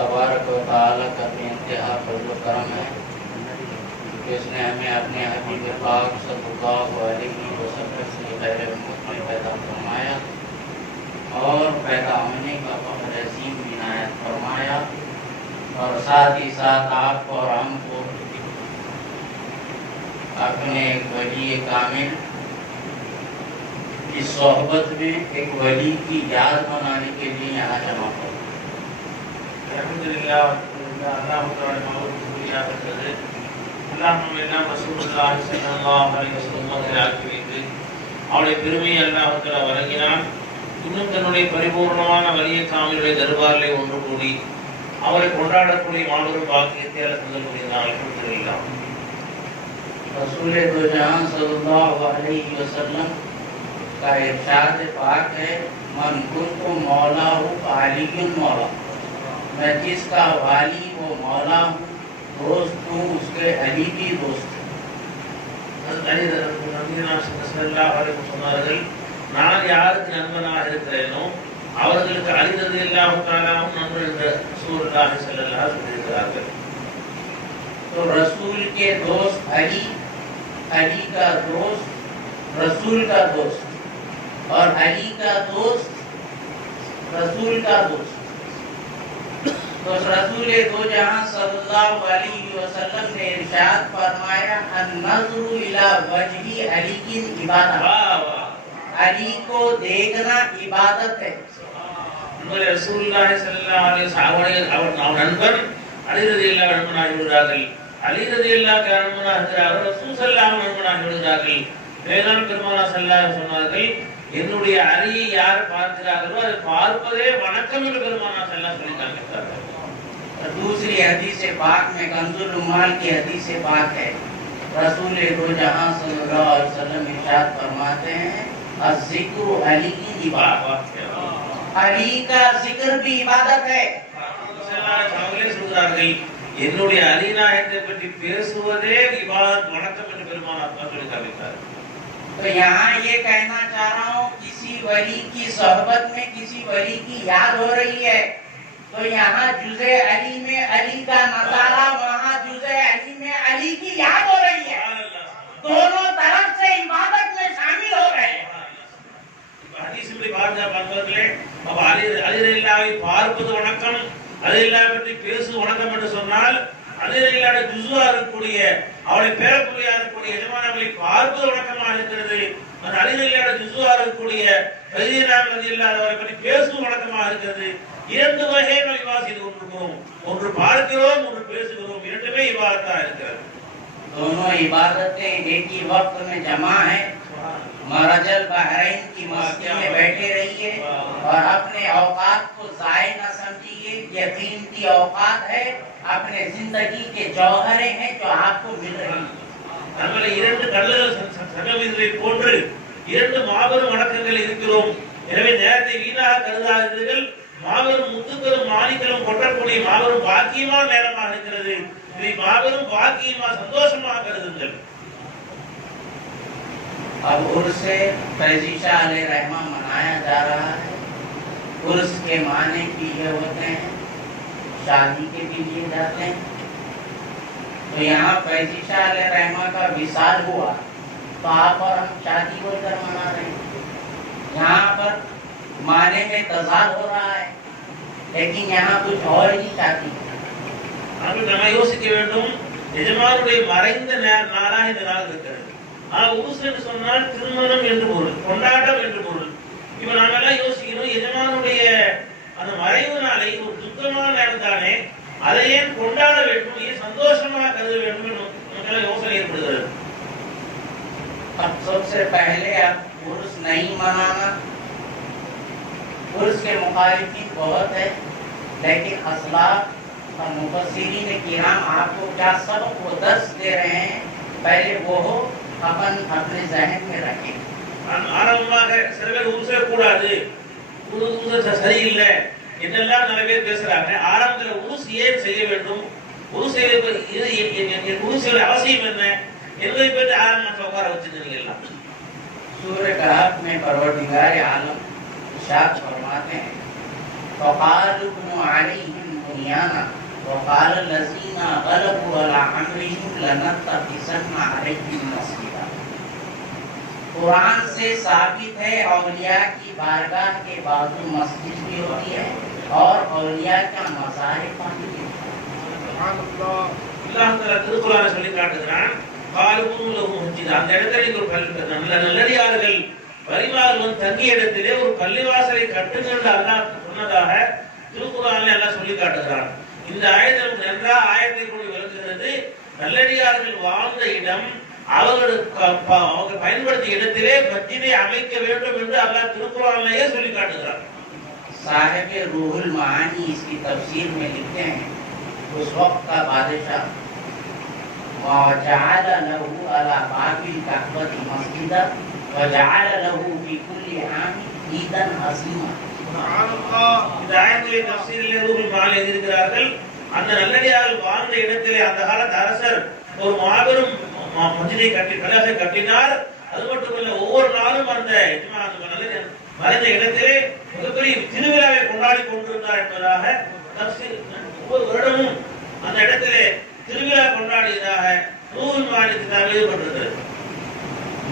तबारक व तआला का बेइंतहा फज़्ल व करम है कि इसने हमें अपने हबीब पाक सल्लल्लाहु अलैहि वसल्लम से खैर उम्मत में पैदा फरमाया और पैदा होने का फख्र अज़ीम इनायत फरमाया और साथ ही साथ आपको और हमको अपने एक वली कामिल की सोहबत में एक वली की याद मनाने के लिए यहाँ जमा करो। अल्हम्दुलिल्लाह अल्लाह ताला माउद शुक्रिया करते அல்லாஹ்வும்ம ரசூலுல்லாஹி ஸல்லல்லாஹு அலைஹி வஸல்லம் ஆக்கிவிட்டு அவருடைய பெருமையை அல்லாஹ் தஆலா வழங்கினான். இன்னும் தன்னுடைய பரிபூர்ணமான வலிய காமிலுடைய தர்பாரிலே ஒன்று கூடி அவரை கொண்டாடக்கூடிய மாபெரும் பாக்கியத்தை அல்லாஹ் தந்திருக்கிறான். அல்ஹம்துலில்லாஹ். रसूल दो जहां सल्लल्लाहु अलैहि वसल्लम का इरशाद पाक है, मन कुन्तु मौला हूँ अलीयुल मौला, मैं जिसका वाली वो मौला हूँ, दोस्त हूँ उसके अली की दोस्त हूँ। அலி ஸல்லல்லாஹு அலைஹி வஸல்லம் சொன்னார்கள், நான் யாருக்கு நண்பனாக இருக்கிறேனோ அவர்களுக்கு அலி ரலியல்லாஹு தஆலாவும் நண்பர் என்று ரசூலுல்லாஹி ஸல்லல்லாஹு அலைஹி வஸல்லம் சொல்கிறார்கள். तो रसूल के दोस्त अली, अली का दोस्त रसूल का दोस्त और अली का दोस्त रसूल का दोस्त। तो रसूल दो जहां सल्लल्लाहु अलैहि वसल्लम ने इरशाद फरमाया, अन-नज़्रु इला वजही अली की इबादत। वाह वाह, अली को देखना इबादत है। ரசூலுல்லாஹி ஸல்லல்லாஹு அலைஹி வஸல்லம் அவர் நண்பர் அலி ரலியல்லாஹு நண்பனாகி விடுகிறார்கள். அலி ரலியல்லாஹு நண்பனாக இருக்கிறார்கள், ரசூல் ஸல்லல்லாஹு நண்பனாகி விடுகிறார்கள். வேளாண் பெருமானார் ஸல்லல்லாஹு சொன்னார்கள், என்னுடைய அலியை யார் பார்க்கிறார்களோ அதை பார்ப்பதே வணக்கம் என்று பெருமானார் ஸல்லல்லாஹு சொல்லி காண்பித்தார்கள். दूसरी हदीस पाक में कंजुल उम्माल की हदीस पाक है, रसूल दो जहां सल्लल्लाहु अलैहि वसल्लम इरशाद फरमाते हैं, अज़्ज़िक्रु अली की इबादत। अली का जिक्र भी इबादत है। சொல்கிறார்கள், என்னுடைய அலிநாயகத்தை பற்றி பேசுவதே இபாதத் வணக்கம் என்று பெருமானார் சொல்லி காண்பித்தார்கள். तो यहाँ ये कहना चाह रहा हूँ, किसी वली की सोहबत में किसी वली की याद हो रही है, तो यहाँ जुज़े अली में अली का नज़ारा, वहाँ जुज़े अली में अली की याद हो रही है। दोनों तरफ से इबादत में शामिल हो रहे हैं। ஹதீஸில் பார்க்கிறீர்களே, அப்ப அலி ரலியல்லாஹு பார்ப்பது வணக்கம், அலி ரலியல்லாஹு பற்றி பேசுவது வணக்கம் என்று சொன்னால், அலி ரலியல்லாஹு ஜுஸுவா இருக்கக்கூடிய அவளை பேரக்குடியா இருக்கக்கூடிய எஜமானர்களை பார்ப்பது வணக்கமாக இருக்கிறது. அந்த அலி ரலியல்லாஹு ஜுஸுவா இருக்கக்கூடிய ரலியல்லாஹு அவரை பற்றி பேசுவது வணக்கமாக இருக்கிறது. இரண்டு வகைகள் இபாதத் செய்து கொண்டிருக்கிறோம், ஒன்று பார்க்கிறோம், ஒன்று பேசுகிறோம், இரண்டுமே இபாதத்தா இருக்கிறது. दोनों इबादतें एक ही वक्त में जमा है। मरजल बहरैन की मस्ती में बैठे रहिए और अपने औकात को ज़ाय न समझिए। ये कीमती औकात है, अपने जिंदगी के जौहरे हैं जो आपको मिल रही हैं। நம்மள இரண்டு கடல்கள் சங்கமிப்பதை போன்று இரண்டு மாபெரும் வணக்கங்கள் இருக்கிறோம். எனவே நேரத்தை வீணாக கருதாதீர்கள். மாபெரும் முத்துக்களும் மாணிக்களும் கொட்டக்கூடிய மாபெரும் பாக்கியமான நேரமாக இருக்கிறது. இதை மாபெரும் பாக்கியமா சந்தோஷமாக கருதுங்கள். अब उर्स फैज़ी शाह अलैहिर्रहमा मनाया जा रहा है। उर्स के माने भी ये होते हैं, शादी के भी लिए जाते हैं। तो यहाँ फैज़ी शाह अलैहिर्रहमा का विसाल हुआ, तो आप और हम शादी बोलकर मना रहे हैं। यहाँ पर माने में तज़ाद हो रहा है, लेकिन यहाँ कुछ और ही शादी है। அப்படி நம்ம யோசிக்க வேண்டும். எஜமானுடைய மறைந்த நாளாக இந்த நாள் இருக்கிறது. உருஸ் என்று சொன்னால் திருமணம் என்று பொருள், கொண்டாட்டம் என்று பொருள். இப்ப நாம எல்லாம் யோசிக்கிறோம், எஜமானுடைய அந்த மறைவு நாளை ஒரு துக்கமான நேரம் தானே, அதை ஏன் கொண்டாட வேண்டும், ஏன் சந்தோஷமாக கருத வேண்டும் என்று நமக்கெல்லாம் யோசனை ஏற்படுகிறது. अब सबसे पहले अब उर्स नहीं मनाना, उर्स के मुखालिफिन बहुत है, लेकिन असलाफ और मुफस्सिरीन किराम आपको क्या सबक वो दर्स दे रहे हैं, पहले वो अपन अपने ज़हन में रखें। ஆரம்பமாக சில பேர் உருசே கூடாது, உருசு சரியில்லை என்னெல்லாம் நிறைய பேர் பேசுறாங்க. ஆரம்பத்தில் உருசு ஏன் செய்ய வேண்டும், உருசு அவசியம் என்ன என்பதை பற்றி ஆரம்பத்தில் உட்கார வச்சுக்கிறீங்களா? सूरह कहफ में परवरदिगार आलम इरशाद फरमाते हैं, फ़क़ालू इब्नु अलैहिम बुनियाना वक़ाल लज़ीना ग़लबू अला अम्रिहिम लनत्तखिज़न्ना अलैहिम मस्जिदा। कुरान से साबित है औलिया की बारगाह के बाजू मस्जिद भी होती है और औलिया का मज़ार पाक भी होता है। அல்லாஹ் தஆலா திருக்குர்ஆனை சொல்லி காட்டுகிறான், காலுபு லஹு மஸ்ஜிதா. அந்த இடத்துல ஒரு நல்லடியார்கள் வரிமார்கள் வந்து தங்கிய இடத்திலே ஒரு பள்ளிவாசலை கட்டுங்கள் என்று அல்லாஹ் சொன்னதாக திருக்குர்ஆனில் அல்லாஹ் சொல்லி காட்டுகிறான். இந்த ஆயத்தில் நன்றா ஆயத்தை கொண்டு விளக்குகிறது. நல்லடியார்கள் வாழ்ந்த இடம் அவங்க பயன்படுத்திய இடத்திலே மஸ்ஜிதை அமைக்க வேண்டும் என்று அல்லாஹ் திருக்குர்ஆனிலேயே சொல்லி காட்டுகிறான். साहिब रूहुल मानी इसकी तफसीर में लिखते हैं, उस वक्त का बादशाह वजअल लहू अला बाबिल कअबती मस्जिदा वजअल लहू फी कुल्ली आम ईदन अज़ीमा। இந்த ஆயத்திலே தஃசீரிலே ரூஹுல் மானி எழுதியிருக்கிறார்கள். அந்த நல்லடியார்கள் வாழ்ந்த இடத்திலே அந்த காலத்து அரசர் ஒரு மாபெரும் மஸ்ஜிதை கட்டி கட்டினார். அது மட்டுமல்ல, ஒவ்வொரு நாளும் அந்த மறைந்த இடத்திலே மிகப்பெரிய திருவிழாவை கொண்டாடி கொண்டிருந்தார் என்பதாக ஒவ்வொரு வருடமும் அந்த இடத்திலே திருவிழா கொண்டாடியதாக ரூஹுல் மானி கிதாபில் எழுதப்பட்டிருக்கிறது.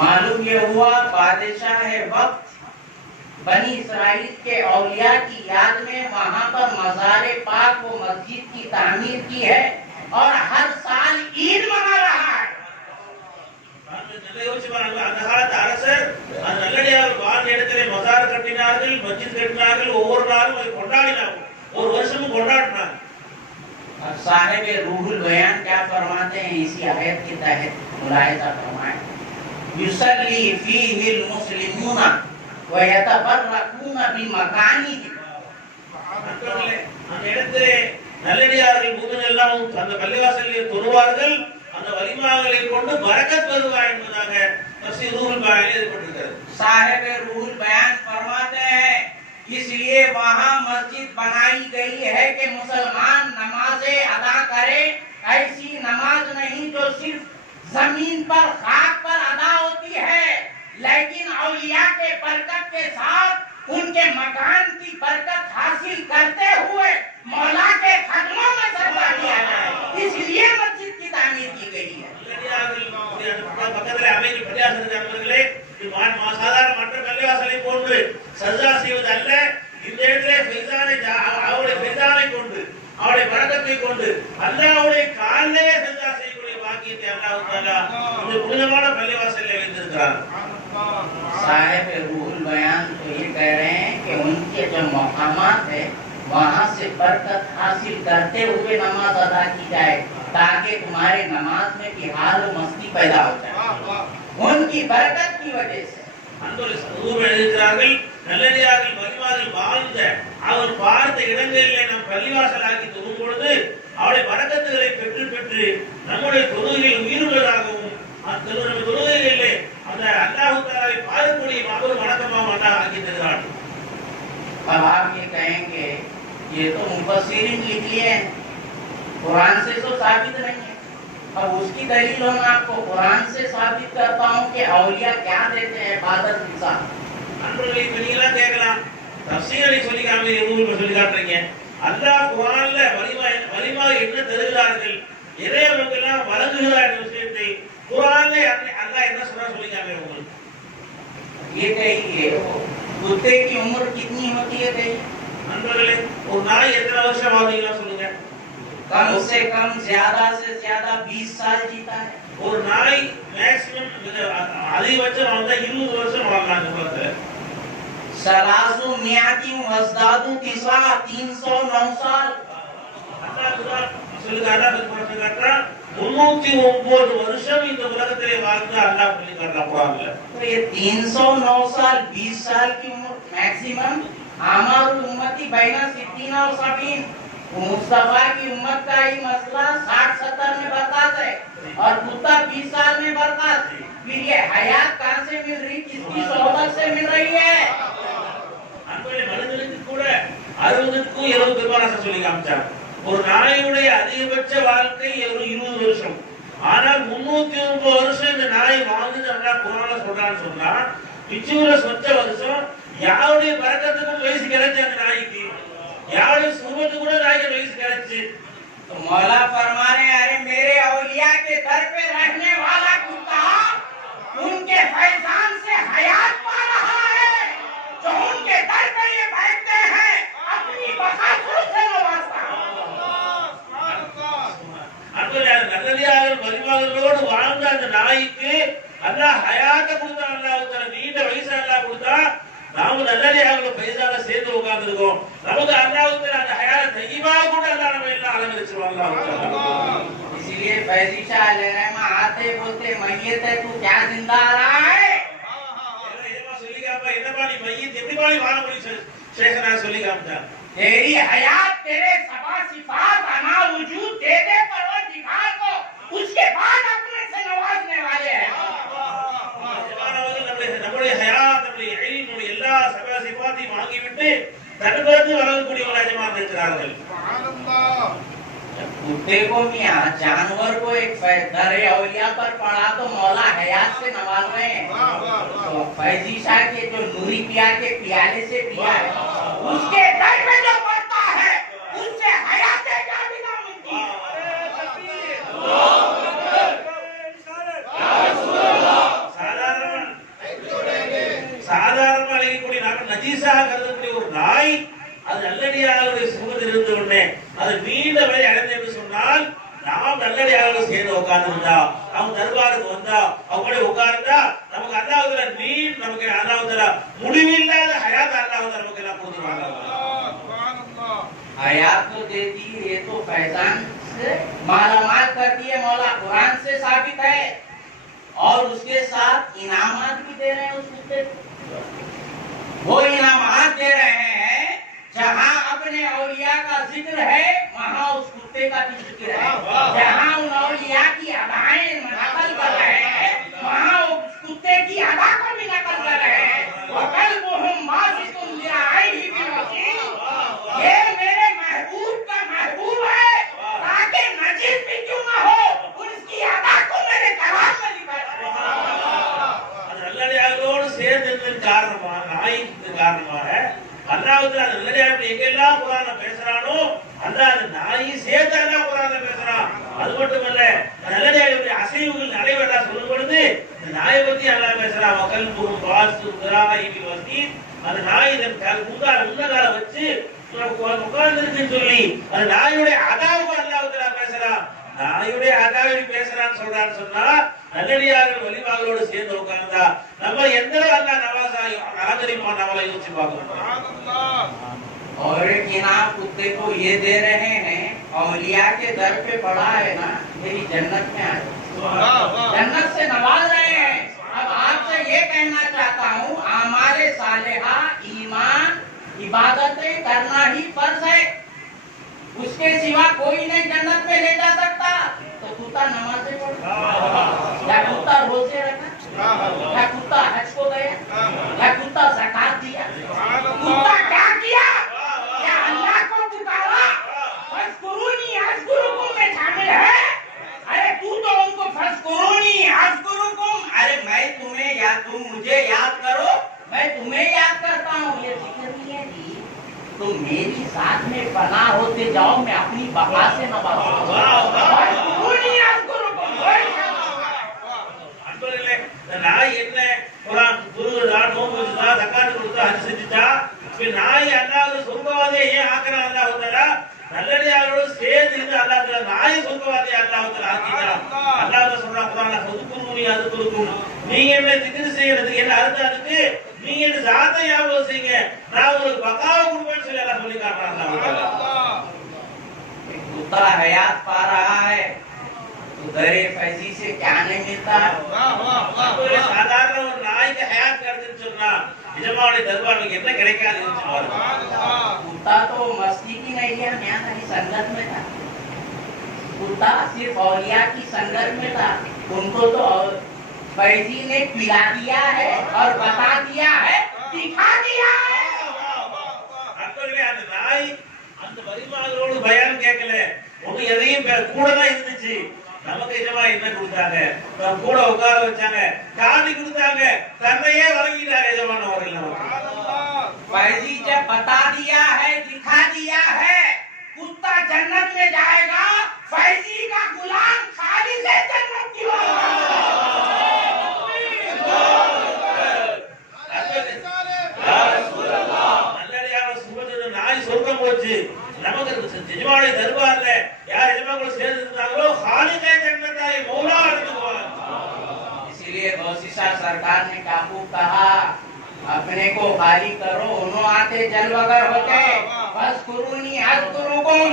मालूम ये हुआ बादशाह वक्त बनी इसराइल के औलिया की याद में वहां पर मज़ारे पाक वो मस्जिद की तामीर की है और हर साल ईद मना रहा है। அந்த காலத்து அரசர் அந்த நல்லடியார்கள் வாழ்ந்த இடத்திலே மஸார் கட்டினார்கள், மஸ்ஜித் கட்டினார்கள், ஒவ்வொரு நாளும் அதை கொண்டாடினார்கள், ஒரு வருஷமும் கொண்டாடினாங்க. साहिब रूहुल बयान क्या फरमाते हैं इसी आयत के तहत मुलाहिजा फरमाएं, युसल्ली फीहिल मुस्लिमून व यतबर्रकून बिमकानिहि। அந்த இடத்திலே நல்லடியார்கள் மூமின் எல்லாம் அந்த பள்ளிவாசலிலே தொழுவார்கள், அந்த வலிமாகளை கொண்டு बरकत வருவாய் என்பதாக தஃசீர் ரூஹுல் பயானில் எழுதப்பட்டிருக்கிறது. साहिब रूहुल बयान फरमाते हैं इसलिए वहाँ मस्जिद बनाई गई है कि मुसलमान नमाजें अदा करे, ऐसी नमाज नहीं जो सिर्फ जमीन पर खाक पर अदा होती है, लेकिन औलिया के बरकत के साथ उनके मकान की बरकत हासिल करते हुए मौला के खदमों में सरवा किया जाए, इसलिए मस्जिद की तामीर की गई है। பக்கத்தில் அமைதி பள்ளிவாசல் நண்பர்களே, சாதாரண மற்ற பள்ளிவாசலை போன்று சஜ்ஜா செய்வது அல்ல. இந்த இடத்திலே அவருடைய ஃபைசானை கொண்டு அவருடைய பரக்கத்தை கொண்டு அல்லாஹ்வுடைய காலிலே சஜ்ஜா செய்யக்கூடிய பாக்கியத்தை அல்லாஹ் தஆலா இந்த புனிதமான பள்ளிவாசலிலே வைத்திருக்கிறார். साहिब रूहुल बयान तो ये कह रहे हैं कि उनके जो मकामात है वहाँ से बरकत हासिल करते हुए नमाज अदा की जाए, ताकि तुम्हारे नमाज में भी हाल मस्ती पैदा हो जाए उनकी बरकत की वजह से। எழுதியிருக்கிறார்கள், நல்லடியார்கள் வலிமார்கள் வாழ்ந்த அவர் பார்த்த இடங்களிலே நாம் பள்ளிவாசலாக்கி தொழும் பொழுது அவருடைய பரக்கத்துகளை பெற்று பெற்று நம்முடைய தொழுகையில் உயிருள்ளதாகவும் அந்த தொழுகைகளிலே அந்த அல்லாஹ் தஆலாவை பார்க்கக்கூடிய மாபெரும் வணக்கமாக அல்லாஹ் ஆக்கி தருகிறார். अब आप ये कहेंगे ये तो मुफस्सिरीन लिख लिए हैं, कुरान से तो साबित नहीं है। अब उसकी दलील मैं आपको कुरान से साबित करता हूँ कि औलिया क्या देते हैं इबादत के साथ। நண்பர்களே, நீங்களா கேட்கலாம், தஃசீரை சொல்லி காமிங்க, ரூல் சொல்லி காட்டுறீங்க. அல்லாஹ் குர்ஆன்ல வலிமா என்ன தருகிறார்கள், எதை அவங்கெல்லாம் வழங்குகிறார் என்ற விஷயத்தை குர்ஆன்ல அல்லாஹ் என்ன சொல்றார் சொல்லி காமிங்க உங்களுக்கு. ये कहिए कुत्ते की उम्र कितनी होती है कहिए। நண்பர்களே, ஒரு நாய் எத்தனை வருஷம் வாழ்ந்தீங்களா சொல்லுங்க. कम से कम ज्यादा से ज्यादा 20 साल जीता है। ஒரு நாய் மேக்ஸिमम அதிகபட்சம் வாழ்ந்தா 20 வருஷம் வாழலாம் உலகத்துல. सलासु मियाती वज़दादु तिसा 309 साल। அல்லாஹ் குர்ஆன் சொல்லுகிறார், 309 வருஷம் இந்த உலகத்திலே வாழ்ந்த அல்லாஹ் சொல்லி காட்டுறான் குர்ஆன்ல. तो ये 309 साल 20 साल की उम्र मैक्सिमम आमारुल उम्मती बैना 60 और 70। मुस्तफा की उम्मत का ही मसला 60-70 में बरकत है और कुत्ता 20 साल में बरकत। फिर ये हयात कहां से मिल रही, किसकी सोहबत से मिल रही है? அன்புள்ள மனிதனுக்கு கூட 60க்கும் 70 பெருமானார் சொல்லி காமிச்சாங்க. ஒரு நாயுடைய அதிகபட்ச வாழ்க்கை 20 வருஷம். ஆனால் 309 வருஷம் இந்த நாய் வாழ்ந்தது அல்லாஹ் குர்ஆன்ல சொல்றான்னு சொன்னா, மிச்சமுள்ள சொச்ச வருஷம் யாருடைய பரக்கத்துக்கும் வயசு கிடைச்ச அந்த நாய்க்கு யாரும் சுமத்து கூட நாய்க்கு வயசு கிடைச்சு तो मौला फरमा रहे हैं, अरे मेरे औलिया के दर पे रहने वाला कुत्ता उनके फैजान से हयात पा रहा है। जो उनके दर पे ये बैठते हैं अपनी बखासुर से नवाजता है। நல்லடியார்கள் வலிமார்களோடு வாழ்ந்த அந்த நாய்க்கு அல்லாஹ் ஹயாத்தை கொடுத்தான். அல்லாஹ் நீண்ட வயசு அல்லாஹ் கொடுத்தா நாம நல்லடியார்கள் பைசால சேர்ந்து உட்கார்ந்துருக்கோம். நமக்கு அல்லாஹ் அந்த ஹயாத் தய்யிபா கூட அல்லாஹ் நம்ம எல்லாம் அலங்கரிச்சிருவாங்க. इसलिए फैजी शाह रहमा आते बोलते मैयत है तू क्या जिंदा आ रहा है। என்னப்பா நீ மையத் எப்படி பாடி வாழ முடியும் शेखना சொல்லி காமிச்சான். तेरी हयात तेरे सबा सिफात अना वजूद दे दे परवरदिगार को, उसके बाद अपने से नवाजने वाले हैं। நம்முடைய ஹயாத் நம்முடைய இல்ம் நம்முடைய எல்லா சபா சிஃபாத்தையும் வாங்கி விட்டு தன்னிடத்து வளரக்கூடியவர்களாக ஜமாத் இருக்கிறார்கள். सुभानअल्लाह। जब कुत्ते को मियां जानवर को एक दरे औलिया पर पड़ा तो मौला हयात से नवाज रहे हैं। तो फैजी शाह के जो नूरी पिया के प्याले से पिया है उसके दर में जो पड़ता है उससे हयात क्या बिना मिलती है। சாதாரண அழகக்கூடிய நஜீஸாக கருதக்கூடிய ஒரு நாய் அது நல்லடியார்களுடைய சமூகத்தில் இருந்து உடனே அது நீண்ட வரை அடைந்து என்று சொன்னால் நாம் நல்லடியார்கள் சேர்ந்து உட்கார்ந்துருந்தா அவங்க தர்பாருக்கு வந்தா அவங்களே உட்கார்ந்தா நமக்கு அல்லாஹ்வுல நமக்கு அல்லாஹ்வுல முடிவில்லாத ஹயாத் அல்லாஹ் நமக்கு எல்லாம் கொடுத்துருவாங்க. हयात तो देती है, ये तो फैजान से मालामाल करती है। मौला कुरान से साबित है और उसके साथ इनामात भी दे रहे हैं। उस कुत्ते वो इनामात दे रहे हैं जहाँ अपने औलिया का जिक्र है वहाँ उस कुत्ते का भी जिक्र है। जहाँ उन औलिया की अदाएं नकल कर रहे हैं वहाँ उस कुत्ते की अदा को भी नकल कर रहे हैं। वक़ल्बुहुम बासितुन ज़िराइही बिल-वसील, ये मेरे महबूब का महबूब है ताकि नजीस भी क्यों ना हो उसकी अदा को मेरे कलाम में लिखा है। நல்லடியார்களோடு சேர்ந்ததன் காரணமாக நாய்க்கு காரணமாக அல்லாஹ்வுல நல்லடியார்கள் எங்கெல்லாம் குர்ஆன்ல பேசுறானோ அல்லாஹ் அந்த நாயை சேர்த்து அல்லாஹ் குர்ஆன்ல பேசுறான். அது மட்டுமல்ல நல்லடியார்களுடைய அசைவுகள் நடைபெறா சொல்லும் பொழுது இந்த நாயை பத்தி அல்லாஹ் பேசுறான். வகல்புஹும் பாஸுன் ஸிராஇஹி பில் வஸீத், அந்த நாய் இதன் முன்னகால வச்சு உட்கார்ந்துருக்குன்னு சொல்லி அந்த நாயுடைய அதாவுக்கு அல்லாஹ்வுல பேசுறான். நாயுடைய அதாவை பேசுறான்னு சொல்றான்னு சொன்னா நல்லடியார்கள் வலிமார்களோடு சேர்ந்து உட்கார்ந்தா நம்ம எந்த அல்லாஹ் நவாஸாய் ஆதரிப்பான் நம்மளை யோசிச்சு பார்க்கணும். और एक इनाम कुत्ते को ये दे रहे हैं, औलिया के दर पे पड़ा है ना मेरी जन्नत में आ जाओ, जन्नत से नवाज रहे हैं। अब आपसे ये कहना चाहता हूँ आमाले सालेहा ईमान इबादतें करना ही फर्ज है, उसके सिवा कोई नहीं जन्नत में ले जा सकता। तो कुत्ता नमाज से पढ़ा या कुत्ता रोजे रखा या कुत्ता हज को गया या कुत्ता ज़कात दिया, कुत्ता क्या किया? या अल्लाह को पुकारा फज़कुरूनी अज़कुरुकुम में शामिल है। अरे तू तो उनको फज़कुरूनी अज़कुरुकुम, अरे मैं तुम्हें या तुम मुझे याद करो मैं तुम्हें याद करता हूँ, ये जिक्र नहीं है जी। तो मेरी साथ में बना होते जाओ मैं अपनी बका से नवाजूंगा। அன்பர்களே இந்த நாய் என்ன குர்ஆன் குருதா நோம்பு வச்சா ஜகாத் கொடுத்தா ஹஜ் செஞ்சுட்டா இப்ப நாய் அல்லாஹ் சொர்க்கவாதியை ஏன் ஆக்குறான் அல்லாஹ் தஆலா? நல்லடியாரோடு சேர்ந்து இருந்து அல்லாஹ் தஆலா நாய் சொர்க்கவாதியை அல்லாஹ் தஆலா ஆக்கிட்டான். அல்லாஹ் சொல்றான் குர்ஆன்ல ஃபதுகுருனி அதுகுருக்கும், நீங்க என்ன திக்ர் செய்யறதுக்கு என்ன அர்த்தம் அதுக்கு? நீங்க இந்த ஜாத்தை ஞாபகம் செய்யுங்க நான் உங்களுக்கு பக்காவை கொடுப்பேன்னு சொல்லி அல்லாஹ் சொல்லி காட்டுறான். அல்லாஹ் कुत्ता हयात पा रहा है तो दरे फैजी से क्या नहीं मिलता है। சாதாரண ஒரு நாய்க்கு ஹயாத் கிடைச்சுன்னு சொன்னா நிஜமாவுடைய தர்பாருக்கு என்ன கிடைக்காதுன்னு சொல்லுவாங்க. कुत्ता तो मस्ती की नहीं है, यहाँ नहीं संगत में था। कुत्ता सिर्फ औलिया की संगत में था, उनको तो फैजी ने पिला दिया है और बता दिया है, दिखा दिया है। அன்பர்களே அந்த நாய் அந்த வரிமார்களோடு பயான் கேட்கல, ஒண்ணு எதையும் கூட தான் இருந்துச்சு. நமக்கு நிஜமா என்ன கொடுத்தாங்க? நம்ம கூட உட்கார வச்சாங்க, காட்டி கொடுத்தாங்க, தன்னையே வழங்கிட்டாங்க. நிஜமான அவர்கள் நமக்கு फैजी जब बता दिया है, दिखा दिया है, कुत्ता जन्नत में जाएगा, फैजी का गुलाम खालिद जन्नत की நாய் சொர்க்கம் போச்சு. நமக்கு எஜமானுடைய தர்பார்ல யார் எஜமான்கள் சேர்ந்து இருந்தாங்களோ खालिद जन्नत है मौला अल्लाह. इसीलिए गौसीसा सरकार ने क्या खूब कहा, अपने को खाली करो, उन्होंने आते जल वगर होते, बस कुरूनी हज कुरुकुम.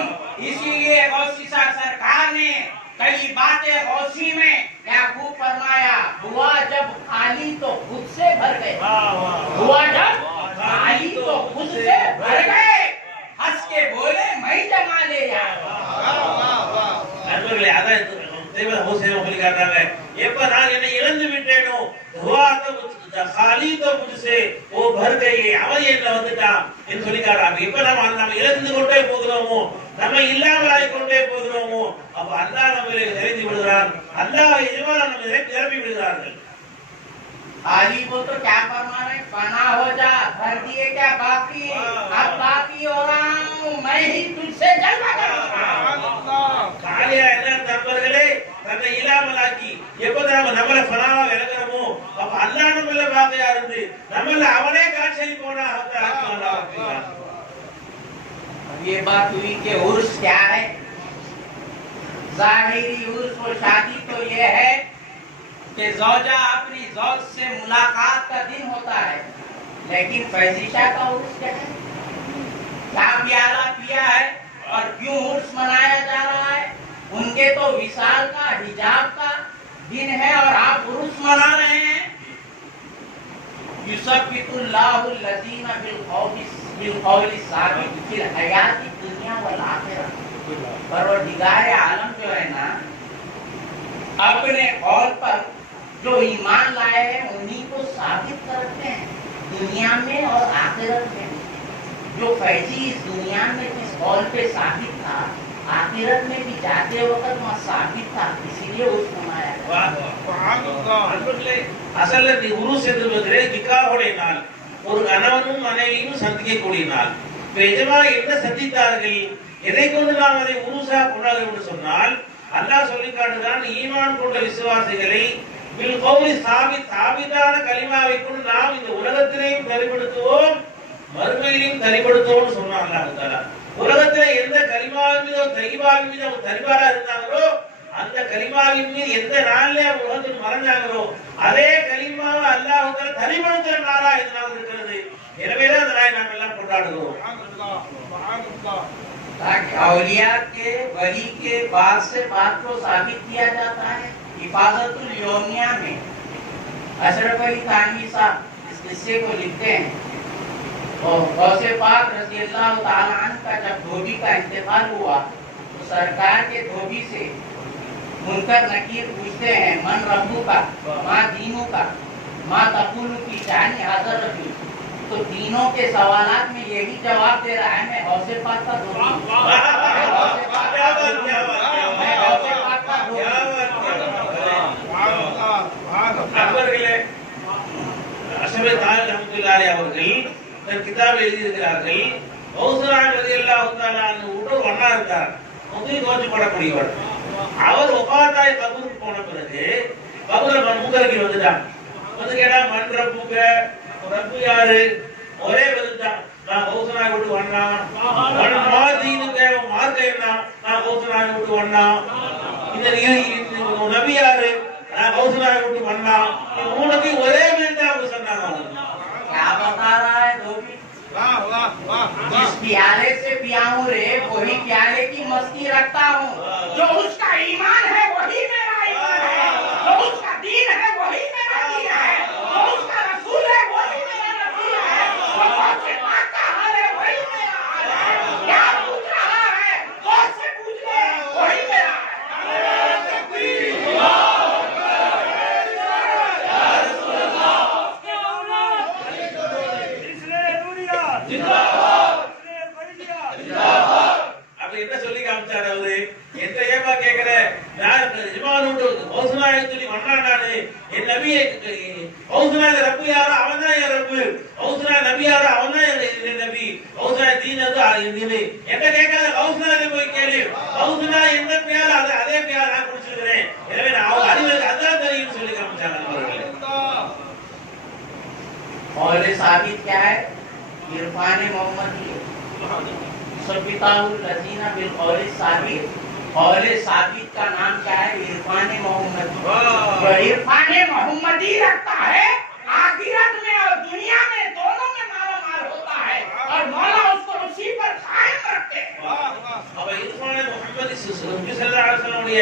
इसीलिए गौसीसा सरकार ने कई बातें गौसी में क्या खूब फरमाया, हुआ जब खाली तो खुद से भर गए, हुआ जब खाली तो खुद से भर गए, हंस के बोले मैं जमा ले जाऊं. நண்பர்களே, அதான் தேவ ஹோசேன சொல்லி காட்டுறாங்க, எப்ப நான் என்னை இழந்து விட்டேனோ हुआ तो खाली तो मुझसे वो भर गई, அவன் என்ன வந்துட்டான் என்று சொல்லி காட்டுறாங்க. இப்ப நம்ம இழந்து கொண்டே போகிறோமோ, நம்ம இல்லாமலாய் கொண்டே போகிறோமோ, அப்ப அல்லாஹ் நம்மளை நிறைந்து விடுகிறான், அல்லாஹ் எஜமான் நம்மை நிரப்பி விடுகிறார்கள். खाली वो तो क्या फरमा रहे, फना हो जा, भर दिए क्या बाकी, अब बाकी हो रहा हूँ, मैं ही तुझसे जलवा करूंगा. காலியா என்ன நண்பர்களே, தன்னை இல்லாமலாக்கி எப்ப நம்மள ஃபனாவா விளங்குறோமோ, அப்ப அல்லாஹ் நம்மள பாக்கியா இருந்து நம்மள அவனே காட்சி போனா ये बात हुई कि उर्स क्या है. जाहिरी उर्स और शादी तो ये है कि जौजा अपनी जौज से मुलाकात का दिन होता है, लेकिन फैजिशा का उर्स क्या है, क्या प्याला पिया है और क्यों उर्स मनाया जा रहा है. उनके तो विशाल का हिजाब का दिन है और आप उर्स मना रहे हैं. युसब्बितुल्लाहुल लज़ीना बिल क़ौलि साबित फिल हयाती दुनिया वल आखिरह. परवरदिगार आलम जो है ना, अपने कौल पर जो ईमान लाए हैं उन्हीं को साबित करते हैं दुनिया में और आखिरत में. जो फैजी इस दुनिया में जिस कौल पे साबित था, आखिरत में भी जाते वक्त वहाँ साबित था, इसीलिए उसको माया. அசல்ல உருஸ் என்பது நிக்காஹுடைய நாள், ஒரு கணவனும் மனைவியும் சந்திக்கக்கூடிய நாள். எஜமான் என்ன சந்தித்தார்கள், எதை கொண்டு நாம் அதை உருசா கொண்டாடுகிறோம் என்று சொன்னால், அல்லாஹ் சொல்லி காட்டுகிறான், ஈமான் கொண்ட விசுவாசிகளை பில் கௌலி சாபித்தான கலிமாவை கொண்டு நாம் இந்த உலகத்திலேயும் தரிப்படுத்துவோம், மறுமையிலையும் தரிப்படுத்துவோம்னு சொன்னான் அல்லாஹ் தஆலா. உலகத்திலே எந்த கலிமாவின் மீது தைபாவின் மீது அவங்க தரிபாரா இருந்தாங்களோ, அந்த கலிமாவின் மீது எந்த நாள்ல உலகத்தில் மறந்தாங்களோ, அதே கலிமாவை அல்லாஹ் தஆலா தரிப்படுத்துற நாளா இந்த நாள் இருக்கிறது. எனவே அந்த நாளை நாம் எல்லாம் கொண்டாடுகிறோம். ताकि औलिया के वली के बात से बात को साबित किया जाता है. हिफाजतुल यौमिया में अशरफ अली थानवी साहब इस किस्से को लिखते हैं. और गौसे पाक रज़ी अल्लाह तआला अन्हु का जब धोबी का इंतकाल हुआ तो सरकार के धोबी से मुनकर नकीर पूछते हैं, मन रब्बू का, माँ दीनू का, माँ तकुलू की शानी हाज़र रखी. तो तीनों के सवालात में यही जवाब दे रहा है, मैं गौसे पाक का धोबी, मैं गौसे पाक का धोबी. நண்பர்களே, அஷ்ரஃப் தாலிப் ரஹ்மத்துல்லாஹி அவர்கள் தன் கிதாபில் எழுதியிருக்கிறார்கள், கௌசரான் ரலியல்லாஹு தஆலா அன்ஹு ஒண்ணா இருந்தார், முதுகு தோச்சு படக்கூடியவர். அவர் ஒபாத்தாய் கபருக்கு போன பிறகு கபூர்ல முகர்கி வந்துட்டான். வந்து கேட்டா மண் ரப்புங்க, ரப்பு யாரு, ஒரே வந்துட்டான், நான் கௌசராய் விட்டு வண்ணா, மாதீனுங்க மார்க்க என்ன, நான் கௌசராய் விட்டு வண்ணா. இந்த நபி யாரு, நான் கௌசராய் விட்டு வண்ணா. மூணுக்கு ஒரே மினிட் அவங்க சொன்னாங்க. क्या बता रहा है धोबी, जिस प्याले से पियाऊं रे वही प्याले की मस्ती रखता हूँ. जो उसका ईमान है वही मेरा ईमान है, जो उसका दीन है वही मेरा दीन है, जो उसका रसूल है वही मेरा रसूल है, जो उसके पाक का हाल है वही मेरा हाल है. क्या पूछ रहा है, कौन से पूछ ले, वही मेरा है. அப்ப என்ன சொல்லி காமிச்சாங்க, இருக்காரு அவரு. எந்த ஏமா கேக்குற? நான் இமானோடு ஹவுஸ்நாயகம் சொல்லி வண்ணாண்டானு என் நபியை ஹவுஸ்நாயக ரப்பு யாரோ அவன் தான் என் ரப்பு, ஹவுஸ்நாயக நபி யாரோ அவன் தான் என் நபி, ஹவுஸ்நாயக தீன் அது என்கிட்ட கேட்காத ஹவுஸ்நாயக போய் கேளு. ஹவுஸ்நாயக எந்த பேர் அதே பேர் நான் குடிச்சிருக்கிறேன். எனவே நான் அறிவுக்கு அதான் தெரியும் சொல்லி காமிச்சாங்க அவர்களே. और साबित क्या है? इरफान मोहम्मदी सबिताउल लजीना बिल और साबित। और साबित का नाम क्या है? इरफान मोहम्मदी। तो इरफान मोहम्मदी रखता है, आखिरत में और दुनिया में दोनों में मारा मार होता है और मौला उसको उसी पर कायम रखते हैं। अब इरफान मोहम्मदी सल्लल्लाहु अलैहि वसल्लम உடைய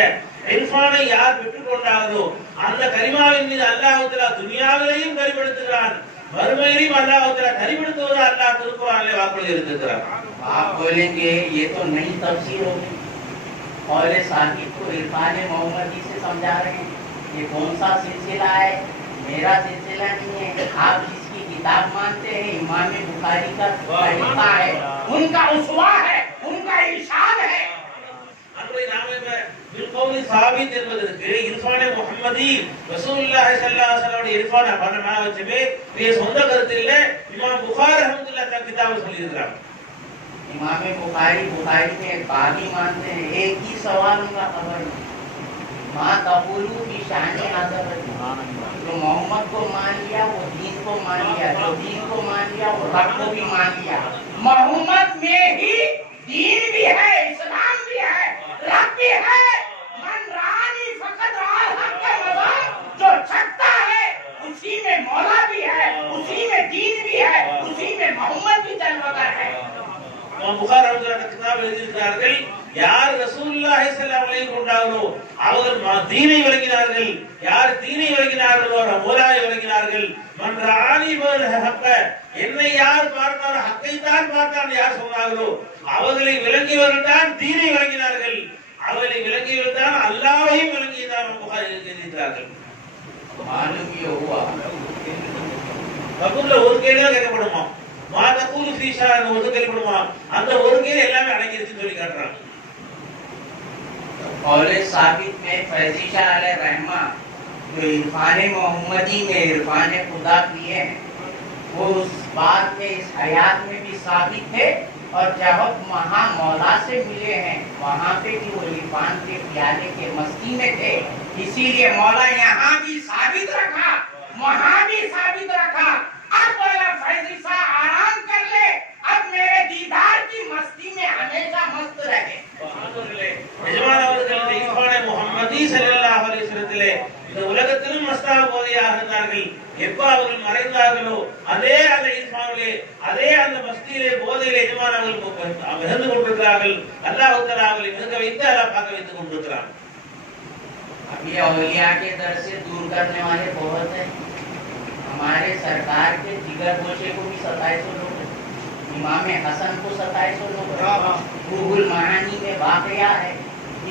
இர்ஃபானை யார் பெற்றுக்கொண்டார்களோ அந்த கலிமாவின் மீது அல்லாஹ் தஆலா துனியாவிலேயும் கரிப்படுத்துகிறான், மறுமையிலும் अल्लाह तआला கரிப்படுத்துவது अल्लाह திருக்குர்ஆனிலே வாக்குறுதி இருக்கிறார். आप बोलेंगे ये तो नई तफसीर होगी, और साहिब को इरफान मोहम्मदी से समझा रहे हैं। ये कौन सा सिलसिला है? मेरा सिलसिला नहीं है। आप जिसकी किताब मानते हैं इमाम बुखारी का तरीका है, उनका उस्वा है, उनका इरशाद है। அன்றைய நாமே பில்கௌலி சாபித் என்பதற்கு இர்ஃபானே முஹம்மதி ரசூலுல்லாஹி ஸல்லல்லாஹு அலைஹி வஸல்லம் இர்ஃபான பரமா வச்சவே ये சொந்த கருத்து இல்ல, இமாம் புகாரி ரஹ்மத்துல்லாஹி தஆலா கிதாब சொல்லி இருக்கிறாங்க. इमाम बुखारी में बागी मानते हैं। एक ही सवाल उनका खबर है, माँ तकुलू की शान आदब। जो मोहम्मद को मान लिया वो दीन को मान लिया, जो दीन को मान लिया वो रब को भी मान लिया। मोहम्मद में ही दीन भी है, इस्लाम भी है, रब भी है। मन रानी फकत राल हक के मज़ार, जो छकता है उसी में मौला भी है, उसी में दीन भी है, उसी में मोहम्मद भी जलवागर है। புகார் ரஹ்மத்துல்லாஹி கிதாப் எழுதியிருக்கிறார்கள், யார் ரசூலுல்லாஹி ஸல்லல்லாஹு அலைஹி கொண்டார்களோ அவர்கள் தீனை விளங்கினார்கள், யார் தீனை விளங்கினார்களோ மௌலாவை விளங்கினார்கள். மன் ரானி வல் ஹக்க, என்னை யார் பார்த்தாரோ ஹக்கை தான் பார்த்தார் யார் சொன்னார்களோ அவர்களை விளங்கியவர்கள் தான் தீனை விளங்கினார்கள், அவர்களை விளங்கியவர்கள் தான் அல்லாஹ்வையும் விளங்கியதாக புகார் எழுதியிருக்கிறார்கள். मालूम ये हुआ கபூர்ல ஒரு கேள்வி கேட்கப்படுமா, மாதகூல் ஃபீஷான் ஒரு கேள்விப்படுமா, அந்த ஒரு கேள்வி எல்லாமே அடங்கிருச்சுன்னு சொல்லி காட்டுறாங்க. और साबित में फैजी शाह अलैहि रहमा जो इरफान मोहम्मदी में इरफान खुदा किए हैं, वो उस बात में इस हयात में भी साबित थे, और जब वहाँ मौला से मिले हैं वहाँ पे भी वो इरफान के प्याले के मस्ती में थे। इसीलिए मौला यहाँ भी साबित रखा, वहाँ भी साबित रखा। अब बोला फैजी शाह आराम कर ले, अब मेरे दीदार की मस्ती में हमेशा मस्त रहे। எஜமானவர்கள் இர்ஃபானே முஹம்மதி ஸல்லல்லாஹு அலைஹி வஸல்லத்திலே இந்த உலகத்திலும் மஸ்தாக போதையாக இருந்தார்கள். எப்ப அவர்கள் மறைந்தார்களோ அதே அந்த இர்ஃபானிலே அதே அந்த மஸ்தியிலே போதையிலே எஜமானவர்கள் மிதந்து கொண்டிருக்கிறார்கள். அல்லாஹ் தஆலா அவர்களை மிதக்க வைத்து அல்லாஹ் பார்க்க வைத்துக் கொண்டிருக்கிறார். अभी औलिया के दर से दूर करने वाले बहुत हैं। हमारे सरकार के जिगर गोशे को भी 2700 लोग, इमाम हसन को 2700 लोग, रूहुल महानी में वाकया है।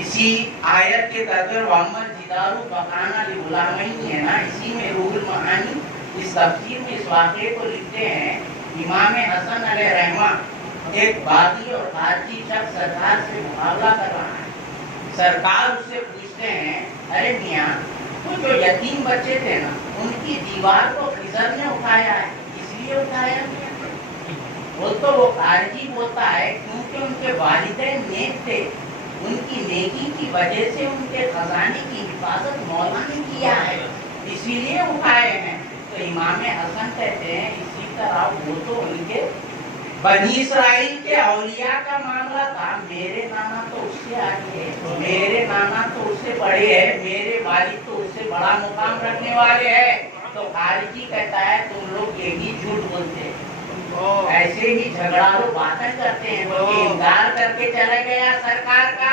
इसी आयत के तर्जुमे मोहम्मद जिदारू बकाना लिउलामई है ना, इसी में रूहुल महानी इस तफसीर में इस वाक़े को लिखते हैं। इमाम हसन अलैहि रहमा एक बागी और खारजी शख्स सरकार से मुकाबला कर रहा है। सरकार उससे पूछते हैं, अरे मियाँ तो जो यतीम बच्चे थे ना उनकी दीवार को खिजर ने उठाया है, इसलिए उठाया मियाँ? वो खारजी बोलता है क्योंकि उनके वालिदैन नेक थे, उनकी नेकी की वजह से उनके खजाने की हिफाजत मौला ने किया है, इसीलिए उठाए हैं। तो इमाम हसन कहते हैं इसी तरह वो तो उनके बनी इस्राइल के औलिया का मामला था, मेरे नाना तो उससे आगे है, मेरे नाना तो उससे बड़े हैं, मेरे वालिद तो उससे बड़ा मुकाम रखने वाले हैं। तो खारिजी कहता है तुम लोग यही झूठ बोलते हैं, ऐसे ही झगड़ालू बातें करते हैं, तो इनकार करके चला गया सरकार का।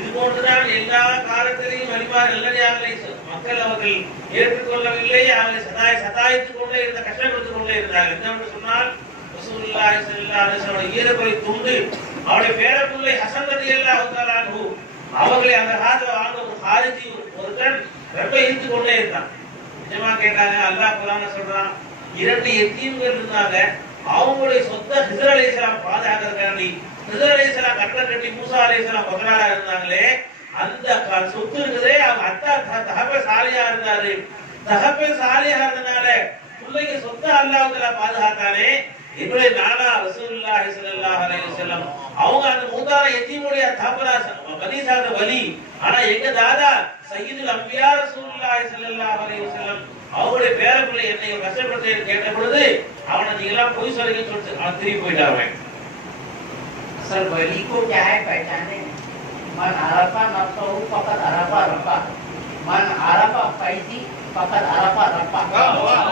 இது போன்றுதான் எல்லா காலத்திலையும் வழிபாடு நல்லடியார்களை மக்கள் அவர்கள் ஏற்றுக்கொள்ளவில்லை, அவர்களை சதாயித்துக் கொண்டே இருந்த கஷ்டப்படுத்திக் கொண்டே இருந்தார்கள். என்னவென்று சொன்னால் ரசூலுல்லாஹி ஸல்லல்லாஹு அலைஹி வஸல்லம் ஈரக்குறை துண்டு அவருடைய பேரப்பிள்ளை ஹசன் ரலியல்லாஹு தஆலா அன்ஹு அவர்களை அந்த காலத்துல வாழ்ந்த ஒரு ஹாரிஜி ஒருத்தன் ரொம்ப இழுத்துக் கொண்டே இருந்தான். நிஜமா கேட்டாங்க, அல்லாஹ் குர்ஆன்ல சொல்றான், 2 எத்தீம்கள் இருந்தாங்க, அவங்களுடைய சொத்தை ஹிஜ்ர் அலைஹிஸ்ஸலாம் பாதுகாக்கிறதுக்காண்டி ஹிதர் அலைஹிஸ்ஸலாம் கட்டட கட்டி மூசா அலைஹிஸ்ஸலாம் கொத்தனாரா இருந்தாங்களே, அந்த சொத்து இருக்குதே, அவங்க அத்தா தகப்ப சாலியா இருந்தாரு. தகப்ப சாலியா இருந்தனால பிள்ளைங்க சொத்து அல்லாஹ் தஆலா பாதுகாத்தானே. என்னுடைய நானா ரசூலுல்லாஹி ஸல்லல்லாஹு அலைஹி வஸல்லம் அவங்க அந்த மூதார யதீமுடைய தகப்பனா பனிசாத வலி. ஆனா எங்க தாதா சய்யிதுல் அன்பியா ரசூலுல்லாஹி ஸல்லல்லாஹு அலைஹி வஸல்லம் அவருடைய பேரப்பிள்ளை என்னை கஷ்டப்பட்டு கேட்ட பொழுது அவனை நீங்க எல்லாம் பொய் சொல்றீங்கன்னு சொல்லிட்டு அவன் திரும்பி போயிட்டாங்க. असल वली को क्या है पहचाने, मन अरफा नफ्सहु फकत अरफा रब्बा, मन अरफा फैजी फकत अरफा रब्बा।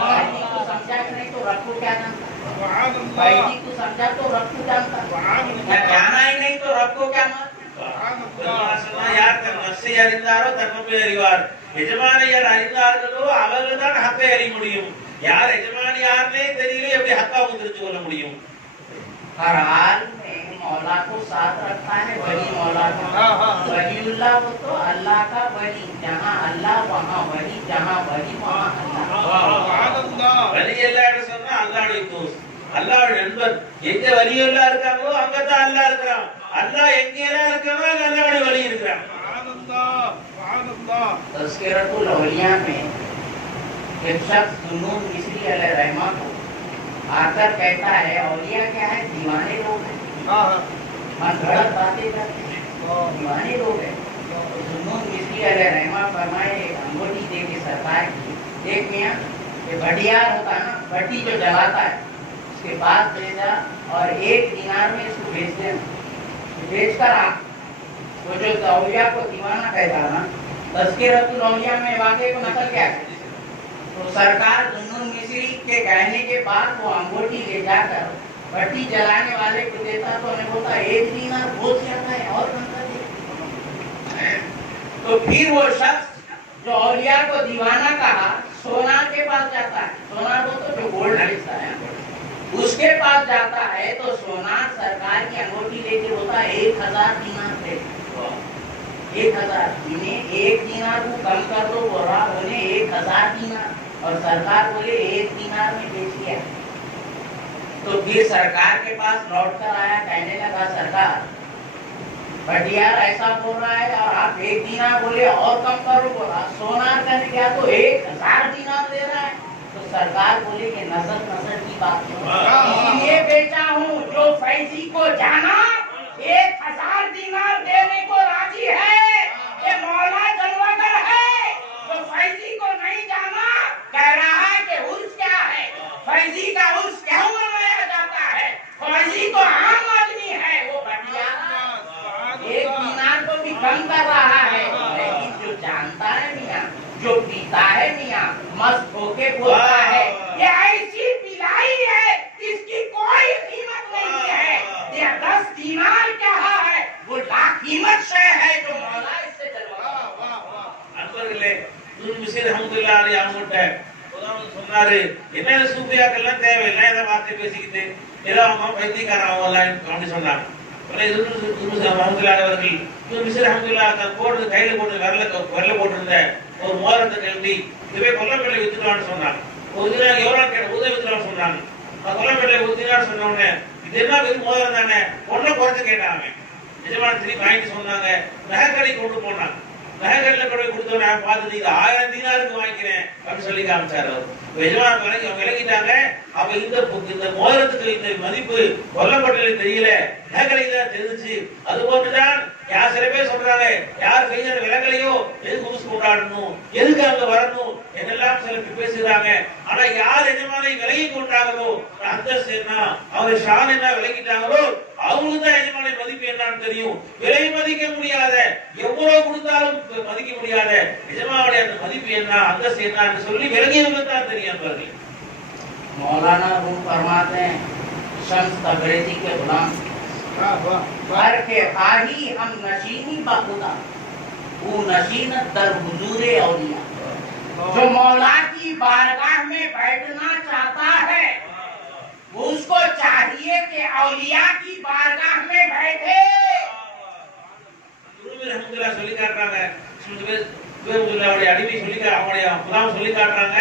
फैजी को समझा कि नहीं तो रब को क्या जानता, फैजी को समझा तो रब को जानता, जाना ही नहीं तो रब को क्या मानता। यार नफ्से அறிந்தாரோ தன்னுடைய அறிவார். எஜமானை யார் அறிந்தார்களோ அவர்கள் தான் ஹக்கை அறிய முடியும். யார் எஜமானி யாருன்னே தெரியல எப்படி ஹக்காவை தெரிஞ்சு கொள்ள முடியும்? हर हाल में मौला को साथ रखता है, वली मौला को। वलीउल्लाह वो तो अल्लाह का वली, जहाँ अल्लाह वहाँ वली, जहाँ वली वहाँ अल्लाह। वली அல்லாஹ்னு சொன்னா அல்லாஹ்வுடைய தோஸ்த், அல்லாஹ்வுடைய நண்பர். எங்க வலியுல்லாஹ் இருக்காங்களோ அங்கதான் அல்லாஹ் இருக்கான். அல்லாஹ் எங்கெல்லாம் இருக்கானோ அங்க அல்லாஹ்வுடைய வலி இருக்கான். तज़किरतुल औलिया में एक शख्स जुनून मिस्री अलैहिर्रहमा को आकर कहता है, औलिया क्या है, दीवाने लोग हैं, मन गलत बातें करते हैं, दीवाने लोग हैं। जुनून मिस्री अलैहिर्रहमा फरमाए, एक अंगूठी दे के सरकार की, देख मियां ये भटियार होता है ना, भट्टी जो जलाता है उसके पास ले जा और 1 दिनार में इसको बेच देना, बेच कर आ। वो जो औलिया को दीवाना कहता ना, तज़किरतुल औलिया में वाक़े को नकल क्या है। तो सरकार जुनून मिस्री के कहने के बाद वो अंगूठी ले जाकर भट्टी जलाने वाले को देता तो उन्हें बोलता 1 दीनार बहुत ज्यादा है और कम कर दे। तो फिर वो शख्स जो औलिया को दीवाना कहा सोनार के पास जाता है, सोनार को तो जो गोल्ड हिस्सा है उसके पास जाता है, तो सोनार सरकार की अंगूठी लेके बोलता 1000 दीनार दे। 1000 इन्हें 1 दीनार को कम कर दो, बोला उन्हें 1000 दीनार, और सरकार बोले 1 दीनार में बेच दिया। तो फिर सरकार के पास लौट कर आया, कहने लगा सरकार भटियार ऐसा बोल रहा है और आप 1 दीनार बोले और कम करो, बोला सोनार करने गया तो 1000 दीनार दे रहा है। तो सरकार बोले कि नजर की बात है, इसलिए बेचा हूँ। जो फैजी को जाना 1000 दीनार देने को राजी है, ये मौला जलवागर है। जो फैजी को नहीं जाना कह रहा है कि उर्स क्या है, फैजी का उर्स क्यों मनाया जाता है, फैजी तो आम आदमी है, वो भटियार 1 दीनार को भी कम कर रहा है। लेकिन जो जानता है मियाँ, जो पीता है मियाँ, मस्त होके बोलता है ये ऐसी पिलाई है इसकी कोई कीमत नहीं है, ये 10 दीनार क्या है वो लाख कीमत से है, जो मौला इससे चलवा। அன்பர்களே, மிஸ்ரி ரஹ்மத்துல்லாஹி அலைஹி அவங்கள்ட்ட சொன்னாரு, என்ன சூஃபியாக்கெல்லாம் தேவையில்லை இதை வார்த்தை பேசிக்கிட்டு ஏதோ அவங்க பைத்தியக்காரன் அவங்களாம் அப்படி சொன்னாங்க. கையில போட்டு விரல போட்டிருந்த ஒரு மோதிரத்தை கழட்டி இதுவே கொல்லப்பேட்டை வித்துக்கலாம்னு சொன்னாங்க. ஒரு தினம் எவ்வளவு கேட்ட உதவி வித்துக்கலாம்னு சொன்னாங்க. கொல்லப்பேட்டை வித்துக்கலாம்னு சொன்ன உடனே இது என்ன வெறும் மோதிரம் தானே, ஒன்னும் குறைச்சு கேட்டாங்க. நிஜமான திரும்பி வாங்கிட்டு சொன்னாங்க, நகைக்கடை கொண்டு போனாங்க. நகைக்கடையில கொண்டு போய் கொடுத்தோம், நான் பார்த்துட்டு இது 1000 தீனாருக்கு வாங்கிக்கிறேன் அப்படின்னு சொல்லி காமிச்சாரு. எஜமான விளங்கிட்டாங்க. அப்ப இந்த மோதிரத்துக்கு இந்த மதிப்பு கொல்லப்பட்டதில் தெரியல, நகைக்கடையில தெரிஞ்சு. அது போன்றுதான் யார் சில பேர் சொல்றாங்க, யார் செய்த விலங்கலையோ எதுக்கு உருசு கொண்டாடணும், எதுக்கு அங்க வரணும் என்னெல்லாம் சில பேர் பேசுறாங்க. ஆனா யார் எஜமானை விலகி கொண்டாங்களோ, அந்தஸ்து என்ன, அவங்க ஷான் என்ன விலகிட்டாங்களோ அவங்களுக்கு தான் எஜமானை மதிப்பு என்னன்னு தெரியும். விலை மதிக்க முடியாத, எவ்வளவு கொடுத்தாலும் மதிக்க முடியாத எஜமானுடைய அந்த மதிப்பு என்ன, அந்தஸ்து என்னன்னு சொல்லி விலகியவங்க தான் தெரியும். मौलाना रूम फरमाते हैं, शम्स तबरेज़ी के गुलाम हर के आही हम नशीनी बखुदा वो नशीनत दर हुजूरे औलिया। जो मौला की बारगाह में बैठना चाहता है वो उसको चाहिए कि औलिया की बारगाह में बैठे। ரஹ்மத்துல்லாஹி சொல்லி காட்டுறாங்க, அடிமை சொல்லி அவங்களுடைய குலாம் சொல்லி காட்டுறாங்க,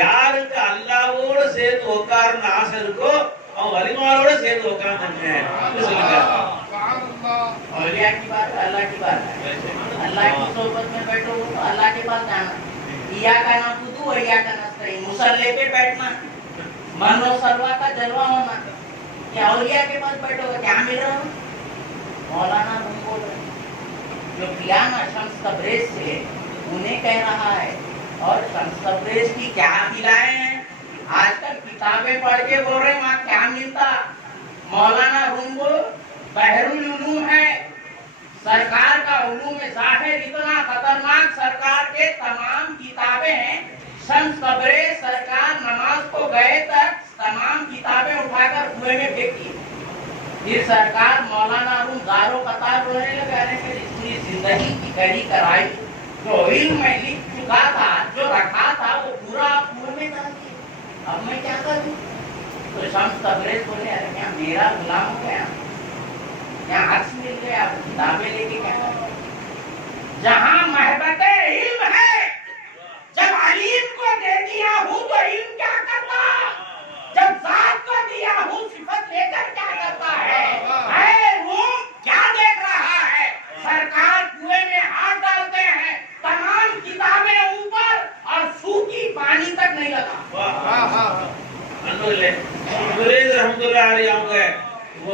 யாருக்கு அல்லாஹ்வோட சேர்த்து உட்காரணும்னு ஆசை இருக்கோ அவன் வலிமாரோட சேர்த்து உட்கார்ந்துங்க சொல்லிட்டாங்க. औलिया की बात है, अल्लाह की बात है। अल्लाह की सोबत में बैठो तो अल्लाह के पास जाना। इया का ना कुदू और इया का नस्तई, मुसल्ले पे बैठना, मनो सरवा का जलवा होना। क्या औलिया के पास बैठोगे, क्या मिल रहा हो? मौलाना रूम बोल रहे जो किया ना शम्स तबरेज से, उन्हें कह रहा है। और शम्स तबरेज की क्या खिलाए हैं? आजकल किताबें पढ़ के बोल रहे वहाँ क्या मिलता? मौलाना रूम बोल बहरुल उलूम है, सरकार का उलूम ज़ाहिर इतना खतरनाक, सरकार के तमाम किताबें हैं। शम्स तबरेज सरकार नमाज को गए तक तमाम किताबें उठाकर कुएं में फेंक दी। फिर सरकार मौलाना रूम गारो कतार रोने लगा, इसकी जिंदगी की कड़ी कराई, जो इल्म में लिख चुका था, जो रखा था, वो पूरा कुएं में डाल दिया। अब मैं क्या करूं? तो शम्स तबरेज बोले, अरे क्या मेरा गुलाम हो गया, यहाँ हर्ष मिल गया, किताबें लेके क्या करें? जहाँ महबते इल्म है, जब अलीम को दे दिया हूँ तो इल्म क्या करता? जब जात को दिया हूँ सिफत लेकर क्या करता है? रूम क्या देख रहा है? सरकार कुएं में हाथ डालते हैं, तमाम किताबें ऊपर और सूखी पानी तक नहीं लगा।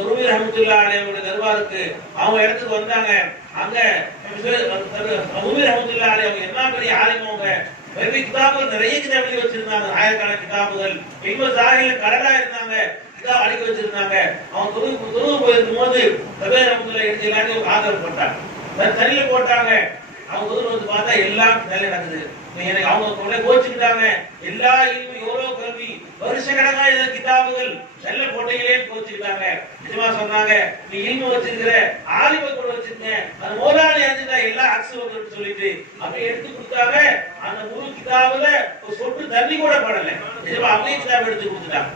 ரூபி ரஹ்மத்துல்லாஹி அலைஹி தர்பாருக்கு அவங்க இடத்துக்கு வந்தாங்க. அங்க ரூபி ரஹ்மத்துல்லாஹி அலைஹி அவங்க என்ன பெரிய ஆலிம் அவங்க. வெறும் கிதாபுகள் நிறைய கிதாபுகள் வச்சிருந்தாங்க, ஆயிரக்கணக்கான கிதாபுகள். இல்மு ஸாஹில் கடலா இருந்தாங்க, கிதாப் அடிக்க வச்சிருந்தாங்க. அவங்க துருவு போயிருக்கும் போது ரூபி ரஹ்மத்துல்லாஹி எடுத்து எல்லாத்தையும் ஒரு ஆதரவு போட்டாங்க, தண்ணியில போட்டாங்க. அவங்க துருவு வந்து பார்த்தா எல்லாம் நல்ல நடக்குது. எனக்கு அவங்க கோச்சுக்கிட்டாங்க. எல்லா இல்மு எவ்வளவு கல்வி வருஷக்கணக்கா இந்த கிதாபுகள் நல்ல போட்டீங்களே கோச்சுக்கிட்டாங்க. நிஜமா சொன்னாங்க, நீ இல்மு வச்சிருக்கிற ஆலிம கூட வச்சிருக்க, அது மோலானி அஞ்சுதா எல்லா அக்ஸு வந்து சொல்லிட்டு அப்படி எடுத்து கொடுத்தாங்க. அந்த முழு கிதாபுல ஒரு சொட்டு தண்ணி கூட படல. நிஜமா அப்படியே கிதாப் எடுத்து கொடுத்துட்டாங்க.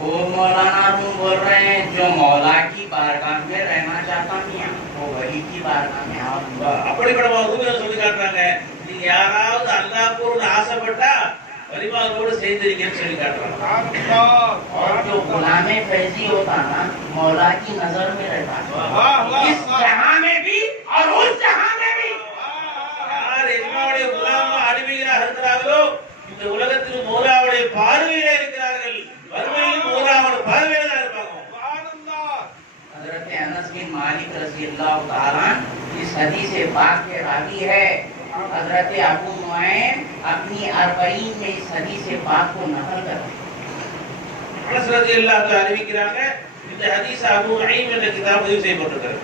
वो मौलाना रूम बोल रहे हैं जो मौला की बारगाह में रहना चाहता मियां, वो वही की बारगाह में आऊंगा। அப்படிப்பட்ட ரூபி சொல்லி காட்டுறாங்க, நீங்க யாராவது அல்லாஹ்வுக்கு ஒரு ஆசைப்பட்டா வலிமாவோடு சேர்ந்திருக்கீங்கன்னு சொல்லி காட்டுறாங்க. और जो गुलामे फैजी होता ना, मौला की नजर में रहता, इस जहां में भी और उस जहां में भी। யார் இல்மாவுடைய குலாமா அடிமைகளாக இருக்கிறார்களோ, இந்த உலகத்தில் மௌலாவுடைய பார்வையிலே இருக்கிறார்கள், வறுமையிலும் மௌலாவுடைய பார்வையில தான் இருப்பாங்க. हजरत अनस बिन मालिक रज़ी अल्लाह तआला इस हदीस पाक के रावी है। हजरत अबू नुआइम अपनी 40 में इस हदीस पाक को नकल करते हैं। அனஸ் ரலியல்லாஹு தஆலா அறிவிக்கிறாங்க, இந்த ஹதீஸ் அபூ நுஐம் என்ற கிதாபில் பதிவு செய்யப்பட்டிருக்கிறது.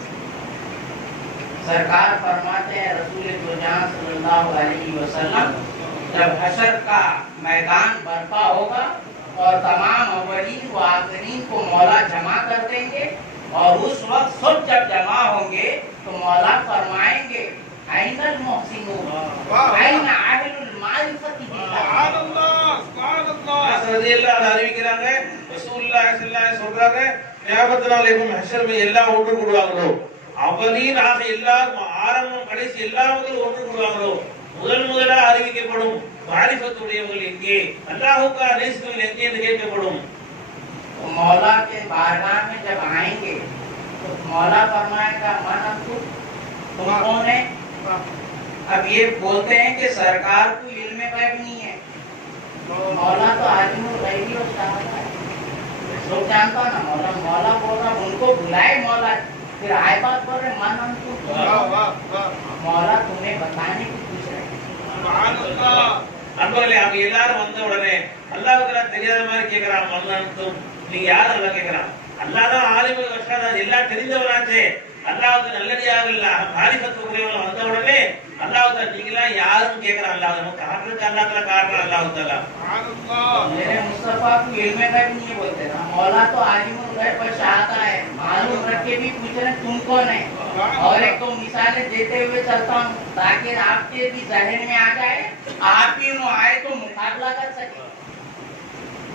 सरकार फरमाते हैं, रसूल जुजान सल्लल्लाहु अलैहि वसल्लम जब हशर का मैदान बर्पा होगा और तमाम अव्वलीन व आखिरीन को मौला जमा कर देंगे, और उस वक्त सब जब जमा होंगे तो मौला फरमाएंगे, ऐनल मुहसिनून ऐन अहलुल मारिफती बिल्लाह। அனஸ் ரலியல்லாஹு தஆலா அறிவிக்கிறாங்க, ரசூலுல்லாஹி ஸல்லல்லாஹு அலைஹி வஸல்லம் சொல்றாங்க, கியாமத் நாளைக்கும் ஹஷர் में எல்லாம் ஒன்று கூடுவாங்களோ, அவலீன் ஆக எல்லாரும் ஆரம்பம் கடைசி எல்லா மக்களும் ஒன்று கூடுவாங்களோ, முதலாக அறிவிக்கப்படும் மாரிஃபத்துடையவர்கள் எங்கே, அல்லாஹ்வுக்கு நேசர்கள் எங்கே என்று கேட்கப்படும். तो मौला के बारगाह में जब आएंगे तो मौला फरमाएगा, मन तुम कौन है? अब ये बोलते हैं कि सरकार को इल्म गैब नहीं है, तो मौला तो आलिमुल गैबी और शहादत है, सब जानता ना मौला। मौला बोल रहा, उनको बुलाए मौला, फिर आए बात बोल रहे, मन मौला तुम्हें बताने की पूछ रहे। அன்பர்களே, அவங்க எல்லாரும் வந்த உடனே அல்லாஹ்வுக்கு தெரியாத மாதிரி கேட்கிறான், மன்னன் நீங்க யார்? அல்லா கேட்கிறான். அல்லாஹ் தான் ஆலிமுல் வஷஹாதா, எல்லாம் தெரிந்தவராச்சே. அல்லாஹ்வுக்கு நல்லடியார்கள் மாரிஃபத் உடையவர்கள் வந்த உடனே அல்லாஹ் தான் நீங்களா யாருன்னு கேட்கிறான். அல்லாஹ் நம்ம காட்டுறதுக்கு அல்லாஹ் தஆலா காட்டுறான். அல்லாஹ் தஆலா मेरे मुस्तफा को इल्म गैब नहीं बोलते ना, मौला तो आलिमुल गैब पर शहादत है, मालूम रख के भी पूछ रहे तुम कौन है। और एक तो मिसालें देते हुए चलता हूँ ताकि आपके भी जहन में आ जाए, आप भी आए तो मुकाबला कर सके।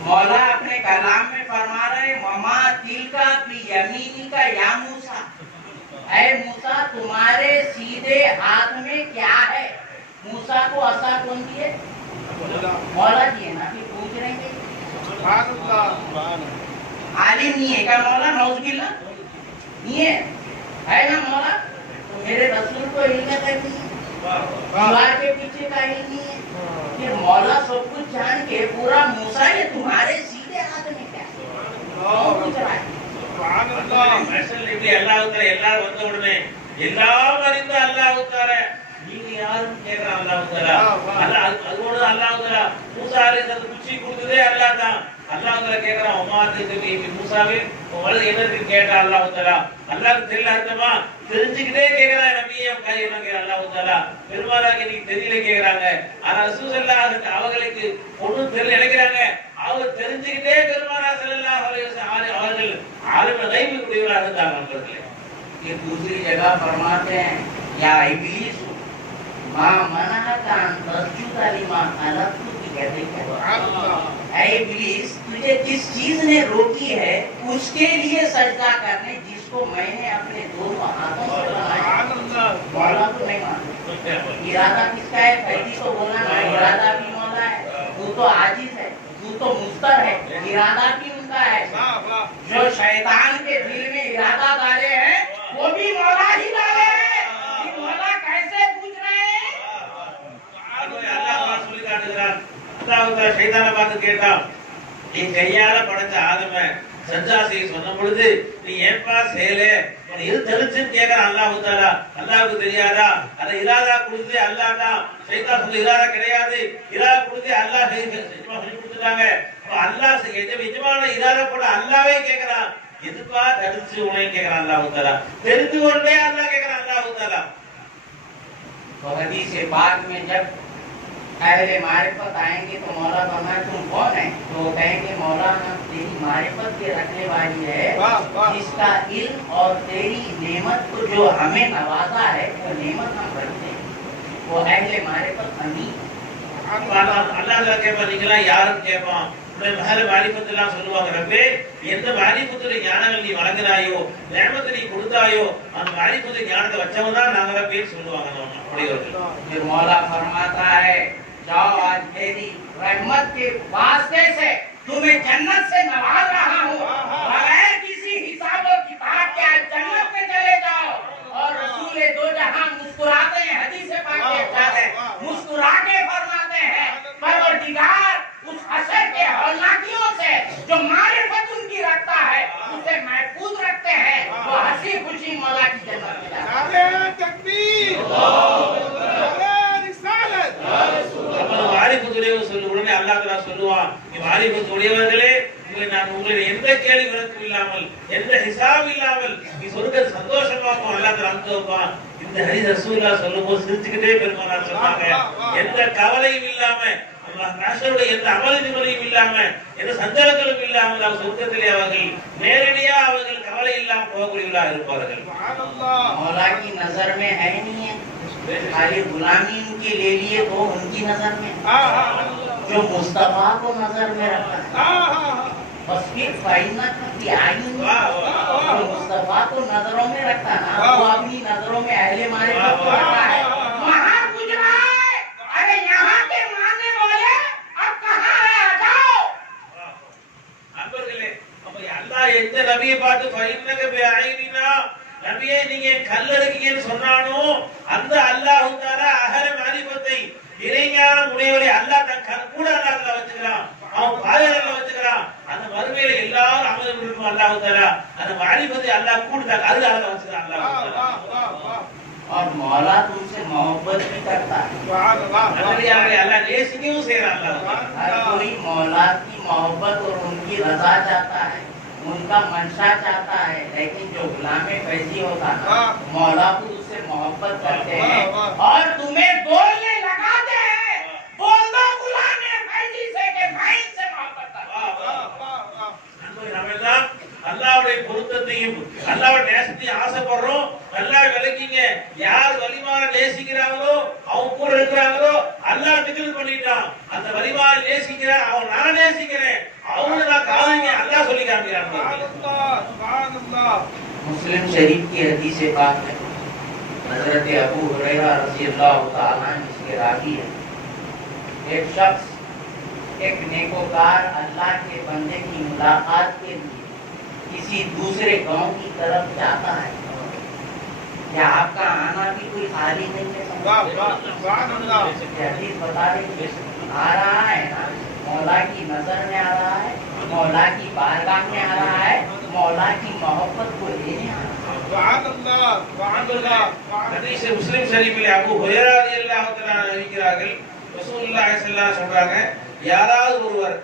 मौला अपने कलाम में फरमा रहे, ममा तिल का यमीनी का या मूसा, ऐ मूसा तुम्हारे सीधे हाथ में क्या है? मूसा को असा कौन दिए? मौला दिए ना, फिर पूछ रहे हैं आलिम नहीं है क्या मौला? नौजुबिल्लाह नहीं है ना मौला? मेरे रसूल को इल्म नहीं है, दीवार के पीछे का इल्म नहीं है। ये मौला सब कुछ जान के पूरा मूसा ये तुम्हारे सीधे हाथ में क्या पूछ रहा है? எல்லாரும் வந்த உடனே எல்லாம் அறிந்த அல்லாஹ் தஆலா நீங்க யாரும் கேக்குற அல்லாஹ் தஆலா அதோட அல்லாஹ் தஆலா மூசா அலைஹிஸ்ஸலாம் குச்சி கொடுத்ததே அல்லாஹ் தான். அல்லாஹ் தஆலா கேக்குறான் உமாத்துக்கு மூசாவே உங்களுக்கு என்னன்னு கேட்டா அல்லாஹ் தஆலா அல்லாஹ்க்கு தெரியல அர்த்தமா தெரிஞ்சுக்கிட்டே கேக்குறான் நபியே காரியமா கேக்குறான் அல்லாஹ் தஆலா பெருமாளாக நீங்க தெரியல கேக்குறாங்க. ஆனா ரசூல் ஸல்லல்லாஹு அலைஹி வஸல்லம் அவங்களுக்கு ஒண்ணும் தெரியல நினைக்கிறாங்க. அவர் தெரிஞ்சுக்கிட்டே பெருமானார் ஸல்லல்லாஹு அலைஹி வஸல்லம் அவர்கள் ஆலிம் கைபி உடையவராக இருந்தாங்க நண்பர்களே. ये दूसरी जगह फरमाते हैं या इब्लीस मां मनहका अन तस्जुदा लिमा खलक़तु बियदिका। ऐ इब्लीस तुझे किस चीज ने रोकी है उसके लिए सजदा करने जिसको मैंने अपने दोनों हाथों से बनाया। मौला तो नहीं मानते, इरादा किसका है? फैदी तो बोला ना, इरादा भी मौला है, तू तो आजिज है, तू तो मुस्तर है, इरादा भी उनका है। जो शैतान के दिल में इरादा डाले हैं वो भी मौला ही डाले हैं। कि मौला कैसे पूछ रहे हैं? அல்லாஹ் ரசூல் காட்டுகிறார். அல்லாஹ் ஷைத்தான பார்த்து கேட்டான், நீ கையால படைச்ச ஆதம சஜ்ஜா செய்ய சொன்ன பொழுது நீ ஏன்பா செய்யல? உனக்கு எது தெரிஞ்சுன்னு கேட்கிறான் அல்லாஹ் தஆலா. அல்லாஹ்வுக்கு தெரியாதா? அதை இராதா கொடுத்தே அல்லாஹ் தான். ஷைத்தான் சொல்ல இராதா கிடையாது, இராதா கொடுத்தே அல்லாஹ் சொல்லி கொடுத்துட்டாங்க. அல்லாஹ் எஜமான இராதா போட அல்லாஹ்வே கேட்கிறான், எதுப்பா தடுத்து உனக்கு கேட்கிறான் அல்லாஹ் தஆலா. தெரிந்து கொண்டே அல்லாஹ் கேட்கிறான் அல்லாஹ் தஆலா. तो हदीस पाक में जब अहले मारिफत आएंगे तो मौला फरमाए तुम कौन है? तो कहेंगे मौला हम तेरी मारिफत के रखने वाली है, जिसका इल्म और तेरी नेमत को जो हमें नवाजा है वो नेमत हम रखते हैं। वो अहले मारिफत अमीन। அல்லாஹ் கேட்பான், நீங்களா யாரும் கேட்பான் மஹல மாரிஃபத்துலாம் சொல்லுவாங்க, ரப்பே எந்த மாரிஃபத்துடைய ஞானங்கள் நீ வழங்கினாயோ நேமத்தை நீ கொடுத்தாயோ அந்த மாரிஃபத்துடைய ஞானத்தை வச்சவன் தான் நாங்க ரப்பே சொல்லுவாங்க அப்படியவர்கள். फिर मौला फरमाता है जाओ आज मेरी रहमत के वास्ते से तुम्हें जन्नत से नवाज रहा हूँ, बगैर किसी हिसाब और किताब के आज जन्नत में चले जाओ। और रसूल दो जहां मुस्कुराते हैं, हदीस पाक के अल्फाज है, मुस्कुरा के फरमाते हैं परवरदिगार उस हसर के हौलनाकियों से जो मारिफत उनकी रखता है उसे महफूज रखते हैं, वो हंसी खुशी मौला की जन्नत में जाते हैं। नारे तकबीर, नारे रिसालत। மாரிஃபத்துடைய சொல்ல உடனே அல்லாஹ் தஆலா சொல்லுவான், நீ மாரிஃபத்துடையவர்களே நான் உங்களை எந்த கேள்வி கணக்கும் இல்லாமல் எந்த ஹிசாப் இல்லாமல் நீ சொர்க்க சந்தோஷமாக்கும் அல்லாஹ் தஆலா அனுப்புவான். இந்த ஹதீஸ் ரசூலுல்லாஹ் சொல்லும்போது சிரிச்சுக்கிட்டே பெருமானார் சொன்னாங்க, எந்த கவலையும் இல்லாம அல்லாஹ் ராஷருடைய எந்த அமல் நிமலையும் இல்லாம எந்த சஞ்சலங்களும் இல்லாமல் அவர் சொர்க்கத்திலே அவர்கள் நேரடியா அவர்கள் கவலை இல்லாம போகக்கூடியவர்களாக இருப்பார்கள். मौला की नजर में है नहीं है, खाली गुलामी उनकी ले लिए तो उनकी नजर में, जो मुस्तफा को नजर में रखा है बस फिर फाइनत की आयु जो मुस्तफा को नजरों में रखा ना वो अपनी नजरों में अहले मारिफत को रखा है। वहां गुजरा है, अरे यहाँ के मानने वाले अब कहाँ है? हटाओ। நண்பர்களே, அப்ப அல்லாஹ் எந்த நபியை பார்த்து ஃபைன்னக பிஐனினா நபியே நீங்க கல்லறுக்கீங்கன்னு சொன்னானோ அந்த அல்லாஹ் தஆலா அஹல மாரிஃபத்தை இறைஞானம் உடையவரை அல்லாஹ் தன் கூட அல்லாஹ் வச்சுக்கிறான், அவன் பாதையில வச்சுக்கிறான். அந்த மறுமையில எல்லாரும் அமர்ந்து இருக்கும் அல்லாஹ் தஆலா அந்த மாரிஃபத்தை அல்லாஹ் கூட அது அல்லாஹ் வச்சுக்கிறான் அல்லாஹ் தஆலா. और मौला तुमसे मोहब्बत भी करता है, अल्लाह नेसिक्यों से हर कोई मौला की मोहब्बत और उनकी रजा चाहता है, उनका मंशा चाहता है, लेकिन जो गुलामे फैजी होता है मौला को उससे मोहब्बत करते हैं और तुम्हें बोलने लगाते हैं, बोल दो गुलामे फैजी से के भाई से मोहब्बत அல்லாஹ்வுடைய பொருத்தத்தையும் அல்லாஹ்வுடைய நேசத்தையும் ஆசைப்படுறோம். அல்லாஹ் விளக்கிங்க, யார் வலிமார நேசிக்கிறாங்களோ அவங்க கூட இருக்கிறாங்களோ அல்லாஹ் டிக்ளேர் பண்ணிட்டான், அந்த வலிமார நேசிக்கிறான் அவன் நான் நேசிக்கிறேன் அவனை நான் காதலிங்க அல்லாஹ் சொல்லி காமிக்கிறான். मुस्लिम शरीफ की हदीस पाक है, हजरत अबू हुरैरा रज़ियल्लाहु ताला अन्हु इसके रावी है, एक शख्स एक नेकोकार अल्लाह के बंदे की मुलाकात के लिए किसी दूसरे गांव की तरफ जाता है। या आपका आना भी कोई खाली नहीं है। वाह वाह सुभान अल्लाह। ये हदीस बता रही आ रहा है ना, मौला की नजर में आ रहा है, मौला की बारगाह में आ रहा है, मौला की मोहब्बत को लेने आ रहा है। सुभान अल्लाह सुभान अल्लाह सुभान ஹதீஸ் முஸ்லிம் ஷரீஃபில் அபூ ஹுரைரா ரலியல்லாஹு தஆலா அறிவிக்கிறார்கள், ரசூலுல்லாஹி ஸல்லல்லாஹு அலைஹி சொல்றாங்க, யாராவது ஒருவர்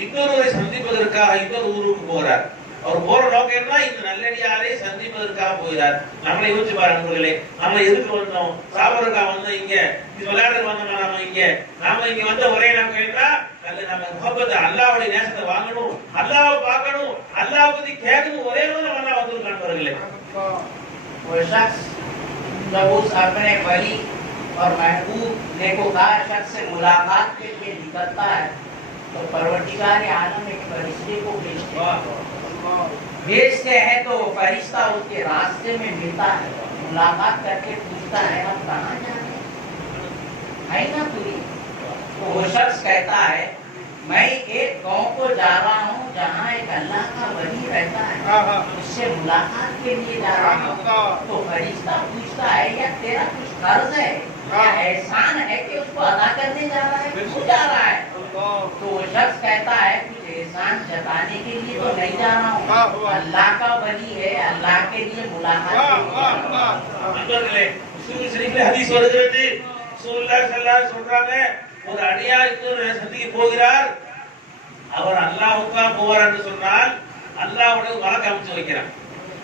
இன்னொருவரை சந்திப்பதற்காக இன்னொரு ஊருக்கு போறார். அவர் போற நோக்கம் என்ன? இந்த நல்லடியாரை சந்திப்பதற்காக போகிறார். நம்மளை யோசிச்சு பாருங்க நண்பர்களே, நம்ம எதுக்கு வந்தோம்? சாப்பிடுறதுக்காக வந்தோம், இங்க இது விளையாடுறதுக்கு வந்தோமா? நாம இங்க வந்த ஒரே நோக்கம் என்ன? நம்ம முகப்பத்தை, அல்லாஹ்வுடைய நேசத்தை வாங்கணும், அல்லாஹ்வை பார்க்கணும், அல்லாஹ் பத்தி கேட்கணும், ஒரே ஒரு நம்ம வந்திருக்கோம் நண்பர்களே. वो शख्स जब उस अपने वली और महबूब नेकोकार शख्स से मुलाकात के लिए निकलता है तो परवरदिगार आलम एक फरिश्ते को भेजते हैं तो फरिश्ता उसके रास्ते में मिलता है, मुलाकात करके पूछता है आप कहाँ जा रहे हैं ना पूरी। तो वो शख्स कहता है मैं एक गांव को जा रहा हूँ जहाँ एक अल्लाह का वली रहता है, उससे मुलाकात के लिए जा रहा हूँ। तो फरिश्ता पूछता है या तेरा कुछ कर्ज है या एहसान है कि उसको अदा करने जा रहा है, क्यों जा रहा है? तो वो शख्स कहता है कुछ एहसान जताने के लिए तो नहीं जा रहा हूँ, अल्लाह का वली है, अल्लाह के लिए मुलाकात के लिए। முஸ்லிம் ஷரீஃபில் ஹதீஸ் வருகிறது, ரசூலுல்லாஹி ஸல்லல்லாஹு அலைஹி சொல்றாங்க, ஒரு அடியார் இன்னொரு சந்திக்கு போகிறார், அவர் அல்லாஹ்வுக்கா போவார் என்று சொன்னால் அல்லாஹ்வுடைய மலக்கு அமைச்சு வைக்கிறார்.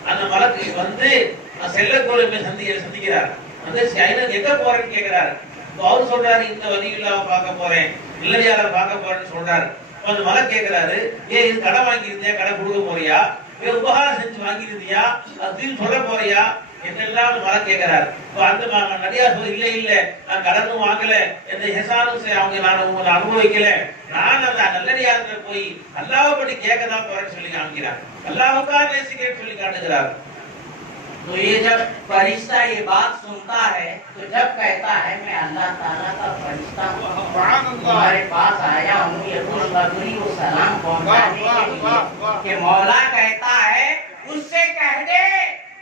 அந்த மலக்கு வந்து செல்லக்கூடிய சந்திக்கிறார். அந்த ஐநர் எங்க போறேன்னு கேட்கிறார். அவர் சொல்றாரு இந்த வலியில்லாம பார்க்க போறேன், இல்லையார பார்க்க போறேன்னு சொல்றாரு. அந்த மலக்கு கேட்கிறாரு, ஏன் இது கடன் வாங்கியிருந்தியா, கடன் கொடுக்க போறியா, உபகாரம் செஞ்சு வாங்கியிருந்தியா, அப்படின்னு சொல்ல போறியா என்னெல்லாம் மலை கேட்கிறார். அந்த நடிகார் சொல்ல இல்ல இல்ல நான் கடனும் வாங்கல, எந்த ஹெசானும் அவங்க நான் உங்களை அனுபவிக்கல, நான் அந்த நல்லடியாரத்துல போய் அல்லாஹ்வை பற்றி கேட்கதான் போறேன்னு சொல்லி காமிக்கிறார். அல்லாஹ்வுக்கா நேசிக்கிறேன்னு சொல்லி காட்டுகிறார். तो ये जब फरिश्ता ये बात सुनता है तो जब कहता है मैं अल्लाह ताला का फरिश्ता हूँ, तुम्हारे पास आया हूँ ये खुशखबरी वो सलाम पहुँचाने के लिए कि मौला कहता है उससे कह दे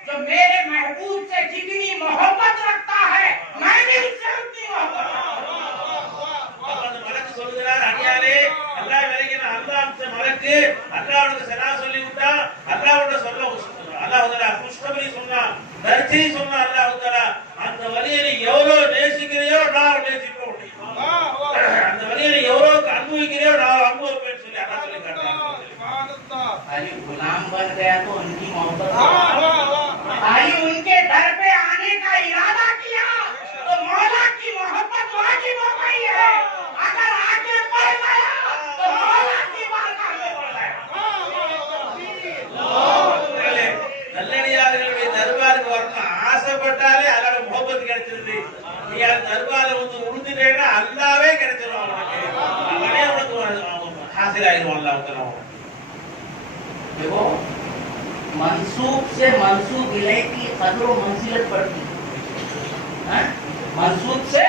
जो मेरे महबूब से जितनी मोहब्बत रखता है मैं भी उससे उतनी मोहब्बत रखता हूँ। அந்த மலக்கு சொல்கிறார், அடியாரே அல்லாஹ் விலகின அல்லாஹ் மலக்கு அல்லாஹ்வுக்கு சலாம் சொல்லி விட்டா, அல்லாஹ்வோட சொல்ல அல்லாஹ் தஆலா खुशखबरी சொன்னா, நற்செய்தி சொன்னா அல்லாஹ் தஆலா அந்த வலியை எவ்வளவு நேசிக்கிறியோ நான் நேசிப்பேன், அந்த வலியை எவ்வளவு அனுபவிக்கிறியோ நான் அனுபவிப்பேன்னு சொல்லி அல்லாஹ் சொல்லி காட்டுறார். खाली गुलाम बन गया तो उनकी मोहब्बत, खाली उनके दर पे आने का इरादा किया तो मौला की मोहब्बत वाजिब हो गई है। अगर आगे बढ़ गया तो मौला की बारगाह में बढ़ गया। நல்லடியார்களுடைய தர்பாருக்கு வரணும் ஆசைப்பட்டாலே அதோட முகப்பத் கிடைச்சிருது. நீ அந்த தர்பாரை வந்து உடுத்துட்டேன்னா அல்லாவே கிடைச்சிடும் அவனுக்கு, அவனே உனக்கு ஹாசில் ஆயிடுவான் அல்லாஹ் தஆலா. देखो मंसूब से मंसूब इले की कदर मंजिलत बढ़ती है, मंसूब से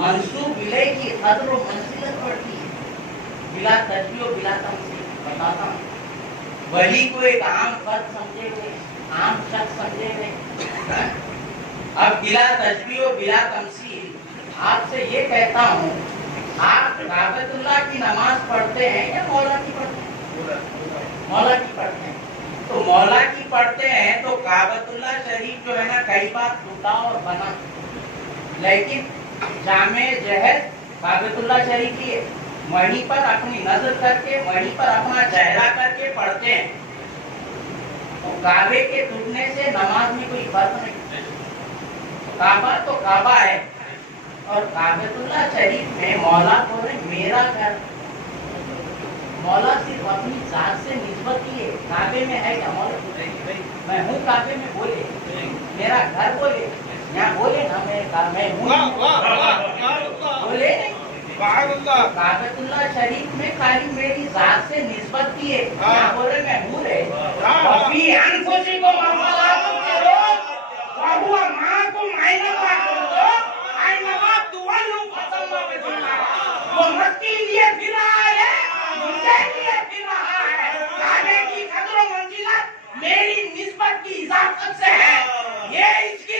मंसूब इले की कदर मंजिलत बढ़ती है। बिला तजबी और बिला तमसील बताता हूँ, वली को एक आम फर्द समझे हुए, आम शख्स समझे हुए, अब बिला तजबी और बिला तमसील आपसे ये कहता हूँ, आप काबतुल्लाह की नमाज पढ़ते हैं या मौला की पढ़ते हैं? मौला की पढ़ते हैं। तो मौला की पढ़ते हैं तो काबतुल्लाह शरीफ जो है ना कई बार टूटा और बना, लेकिन जामे जहर काबतुल्लाह शरीफ की वहीं पर अपनी नजर करके वहीं पर अपना चेहरा करके पढ़ते हैं। तो काबे के टूटने से नमाज में कोई फर्क नहीं, काबा तो काबा है और काबतुल्लाह शरीफ में मौला बोले मेरा घर, मौला सिर्फ अपनी जात से निस्बत की है, काबे में है क्या मौला? मैं हूँ काबे में बोले, मेरा घर बोले, यहाँ बोले ना मैं हूँ बोले नहीं। काबतुल्लाह शरीफ में खाली मेरी जात से निस्बत की है, यहाँ बोले मैं हूँ रे। अभी अनफुसी को मफलातुम करो, वहुआ माकुम ऐनमा कुंतुम ऐनमा तुवल्लू फसम्मा वजहुल्लाह। वो मस्ती लिए फिर रहा है, मुझे लिए फिर रहा है। काबे की कदर मंजिलत मेरी निस्बत की इजाफत से है, ये इसकी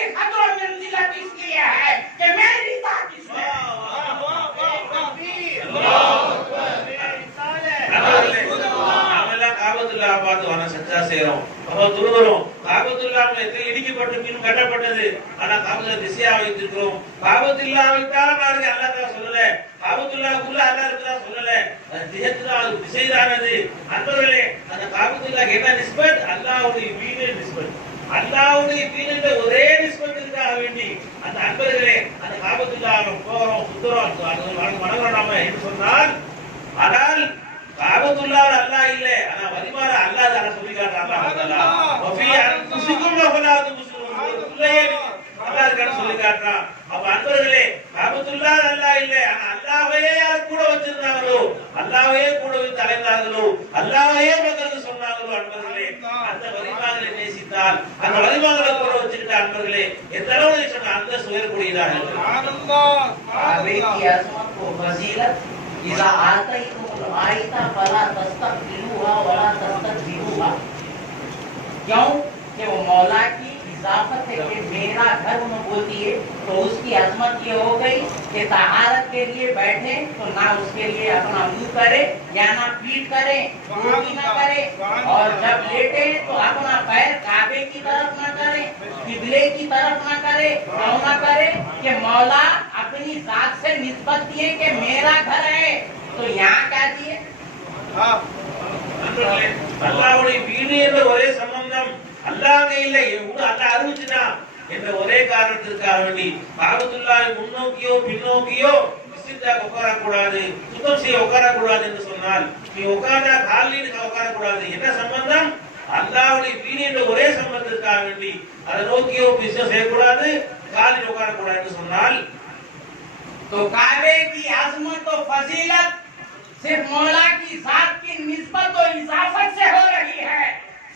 அப்ப துருவரும் காபத்துல்லாஹ் இடிக்கப்பட்டு பின் கட்டப்பட்டது. ஆனா காபத்துல்லாஹ் திசையா வைத்திருக்கிறோம். காபத்துல்லாஹ் பாருங்க அல்லாஹ் தான் சொல்லல, காபத்துல்லாஹ்க்குள்ள அல்லாஹ் இருக்கா சொல்லல, அது திசைதானது. அன்பர்களே அந்த காபத்துல்லாஹ் என்ன நிஸ்பத்? அல்லாஹ்வுடைய வீடு நிஸ்பத். அல்லாஹ்வுடைய வீடு ஒரே நிஸ்பத்துக்காக வேண்டி அந்த அன்பர்களே அந்த காபத்துல்லாஹ் போறோம் சுத்துறோம் வணங்குறோம் நாம என்று சொன்னால், ஆனால் காபத்துல்லாஹ் அல்லாஹ் இல்ல, ஆனா வலிமாற அல்லாஹ் தான சொல்லி காட்டுறாங்க. அல்லாஹ் வஃபி அன்ஃபுசிகும் வஃலா துப்சிரூன் அல்லாஹ் இருக்கான்னு சொல்லி காட்டுறான். அப்ப அன்பர்களே காபத்துல்லாஹ் அல்லாஹ் இல்ல, ஆனா அல்லாஹ்வையே யார் கூட வச்சிருந்தாங்களோ, அல்லாஹ்வையே கூட வைத்து அழைத்தார்களோ, அல்லாஹ்வையே மக்களுக்கு சொன்னாங்களோ அன்பர்களே, அந்த வலிமாகளை நேசித்தால் அந்த வலிமாகளை கூட வச்சுக்கிட்ட அன்பர்களே எந்த அளவு சொன்ன அந்த சுயக்கூடியதாக إذا آتيتم الآية فلا تستقبلوها ولا تستكبروها. क्यों कि वो मौला की इजाफत है कि मेरा घर में बोलती है, तो उसकी अजमत ये हो गई कि तहारत के लिए बैठे तो ना उसके लिए अपना मुंह करे या ना पीठ करे, रोटी ना करे, और जब लेटे तो अपना पैर काबे की तरफ ना करे, किबले की तरफ ना करे, क्यों ना करे कि मौला अपनी जात से निस्बत दिए कि मेरा घर है, तो यहाँ क्या दिए? அல்லாஹ்வுடைய வீடு என்ற ஒரே சம்பந்தம் அல்லாஹ் இல்ல, அல்லாஹ் அறிவிச்சுனா என்ற ஒரே காரணத்திற்காக வேண்டி காபத்துல்லாஹ் முன்னோக்கியோ பின்னோக்கியோ மஸ்ஜிதாக உட்கார கூடாது, சுத்தம் செய்ய உட்கார கூடாது என்று சொன்னால், நீ உட்கார்ந்தா காலில் உட்கார கூடாது. என்ன சம்பந்தம்? அல்லாஹ்வுடைய வீடு என்ற ஒரே சம்பந்தத்திற்காக வேண்டி அதை நோக்கியோ பிசோ செய்யக்கூடாது, காலில் உட்கார கூடாது என்று சொன்னால், तो काबे की आजमत और फजीलत सिर्फ मौला की जात की निस्बत और इजाफत से हो रही है।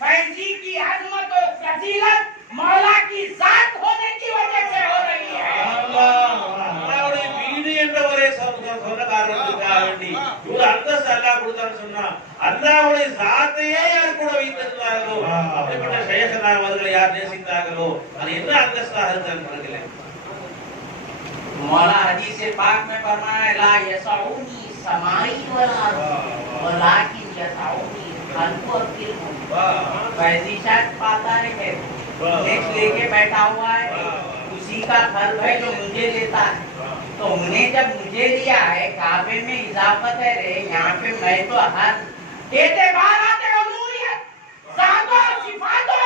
फैजी की आजमत और फजीलत मौला की जात होने की वजह से हो रही है। அல்லாஹ்வுடைய வீடு என்ற ஒரே சொன்ன காரணத்துக்காக வேண்டி இவ்வளவு அந்தஸ்து அல்லாஹ் கொடுத்தான்னு சொன்னா, அல்லாஹ்வுடைய ஜாத்தையே யார் கூட வைத்திருந்தார்களோ, அப்படிப்பட்ட ஷைഖனார் அவர்களை யார் நேசித்தார்களோ அது என்ன அந்தஸ்தாக இருந்தார்கள்? मौला हदीस पाक में फरमाया ला यसऊनी समाई वला वलाकिन यसऊनी खल्क़ु किल्मु। फैजी शायद पाता है नेक्स्ट लेके बैठा हुआ है, उसी का खल्क़ है जो मुझे लेता है, तो उन्हें जब मुझे लिया है काबे में इजाफत है रे, यहाँ पे मैं तो हर कहते बाहर आते उलूहियत ज़ातो सिफातो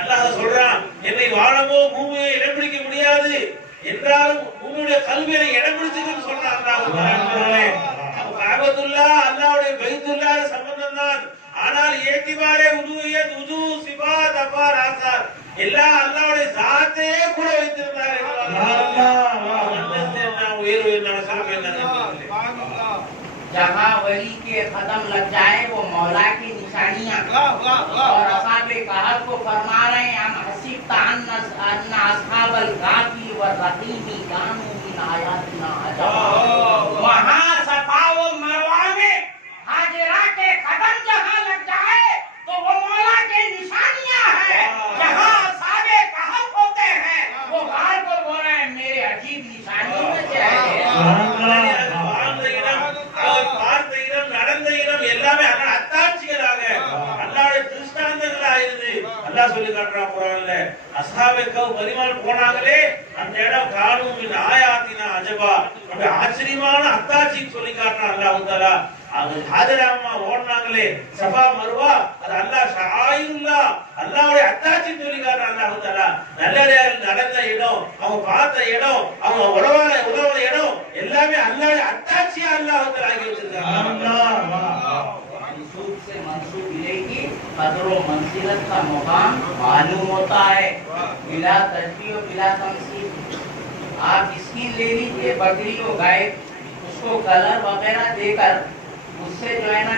அல்லாஹ் சொல்றான், என்னை வானமோ பூமியோ இடம் பிடிக்க முடியாது என்றாலும் பூமியுடைய கல்வியை இடம் பிடிச்சுன்னு சொல்றான் அல்லாஹ். காபத்துல்லாஹ் அல்லாஹ்வுடைய பைத்துல்லாஹ் சம்பந்தம் தான், ஆனால் ஏத்திபாரே உதுவியத் உது சிபாத் அஃபார் ஆசார் எல்லாம் அல்லாஹ்வுடைய ஜாத்தையே கூட வைத்திருந்தார். जहाँ वली के खत्म लग जाए वो मौला की निशानियाँ, और असाबे कहफ को फरमा रहे हैं हम हसीबता अन्ना अस्हाबल काफी व रहीमी कानू मिन आयातिना अजबा। वहाँ सफा व मरवा में हाजिरा के खत्म जहाँ लग जाए तो वो मौला के निशानियाँ हैं। जहाँ असाबे कहफ होते हैं वो बाहर को बोल रहे हैं मेरे अजीब निशानियों में से है। எல்லாமே அத்தாட்சிகளாக அல்லாஹ்வுடைய திருஷ்டாந்தங்களா இருந்து அல்லாஹ் சொல்லி காட்டுறான் குர்ஆன்ல. அஸ்ஹாபே கஹ் பரிமாணம் போனாங்களே அந்த இடம் கானூமின் ஆயாத்தினா அஜபா, அப்படி ஆச்சரியமான அத்தாட்சி சொல்லி காட்டுறான் அல்லாஹ் தஆலா. அது ஹாஜராமா ஓடுனாங்களே சஃபா மர்வா, அது அல்லாஹ் ஷாயிருல்லாஹ் அல்லாஹ்வுடைய அத்தாட்சி சொல்லி காட்டுறான் அல்லாஹ் தஆலா. நல்லடியார்கள் நடந்த இடம், அவங்க பார்த்த இடம், அவங்க உறவான இடம் எல்லாமே அல்லாஹ்வுடைய அத்தாட்சியா அல்லாஹ் தஆலா ஆக்கி வச்சிருக்காங்க. मंसूब से मंसूब इलेकी कदर व मंजिलत का मुकाम मालूम होता है, बिला तजबीह और बिला तमसील। आप स्किन ले लीजिए बकरी को, गाय, उसको कलर वगैरह देकर उससे जो है ना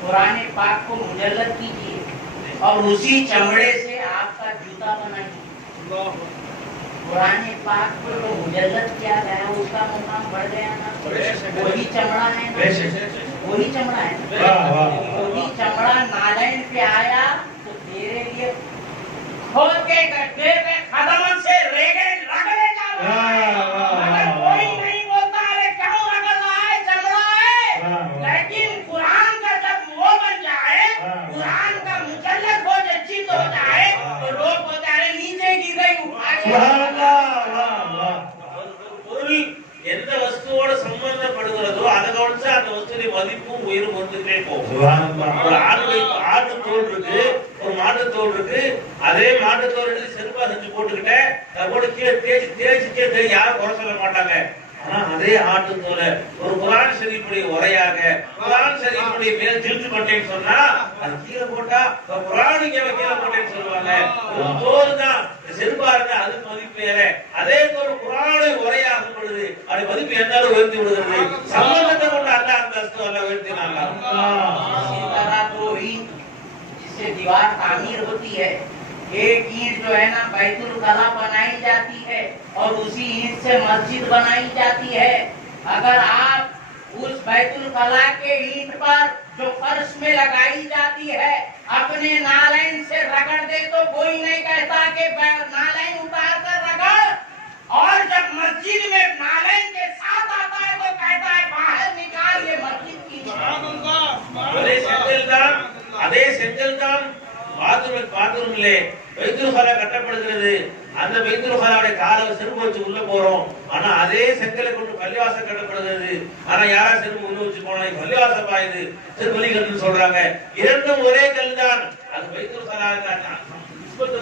पुराने पाक को मुजल्लद कीजिए और उसी चमड़े से आपका जूता बनाइए। पुराने पाक को तो मुजल्लद किया गया, उसका मुकाम बढ़ गया ना, वही चमड़ा है ना, वही चमड़ा है ना, वही चमड़ा नारायण पे आया तो तेरे लिए खोल के गड्ढे पे कदम से रगड़े चालू है। अगर कोई नहीं बोलता अरे क्यों रगड़ रहा है, தோல் இருக்கு, ஒரு மாட்டு தோல் இருக்கு. அதே மாட்டு தோல் எடுத்து செருப்பா செஞ்சு போட்டுக்கிட்டேன், அதை போட்டு கீழே தேய்ச்சி யாரும் குறை சொல்ல மாட்டாங்க. ஆனா அதே ஆட்டு தோலை ஒரு குர்ஆன் ஷரீஃபுடைய உரையாக குர்ஆன் ஷரீஃபுடைய மேல் திருத்து கொண்டேன்னு சொன்னா அது கீழே போட்டா குர்ஆனுக்கு கீழே போட்டேன்னு சொல்லுவாங்க. ஒரு தோல் தான் செருப்பா இருந்தா அது மதிப்பு வேற. அதே தோல் குர்ஆனை உரையாகும் பொழுது அது மதிப்பு எந்த அளவு உயர்த்தி விடுகிறது. சம்பந்தத்தை கொண்டு அல்லாஹ் அந்த அல்லாஹ் உயர்த்தினாங்க. इसी तरह तो ईंट जिससे दीवार तामीर होती है, एक ईंट जो है ना बैतुल कला बनाई जाती है और उसी ईंट से मस्जिद बनाई जाती है। अगर आप उस बैतुल कला के ईंट पर जो फर्श में लगाई जाती है अपने नालैन से रगड़ दे तो कोई नहीं कहता कि नालैन उतार कर रगड़, और जब मस्जिद में नालैन के साथ आता है तो कहता है बाहर निकाल, ये मस्जिद की அதே செங்கல் தான் பாத்ரூம்ல பைத்துல் கலா கட்டப்படுகிறது. அந்த பைத்துல் கலாவுடைய காலை செருப்பு வச்சு உள்ள போறோம். ஆனா அதே செங்கலை கொண்டு பள்ளிவாசல் கட்டப்படுகிறது. ஆனா யாரா செருப்பு உள்ள வச்சு போனா பள்ளிவாசல் பாயுது, செருப்பு சொல்றாங்க. இரண்டும் ஒரே கல் தான். அது பைத்துல் கலா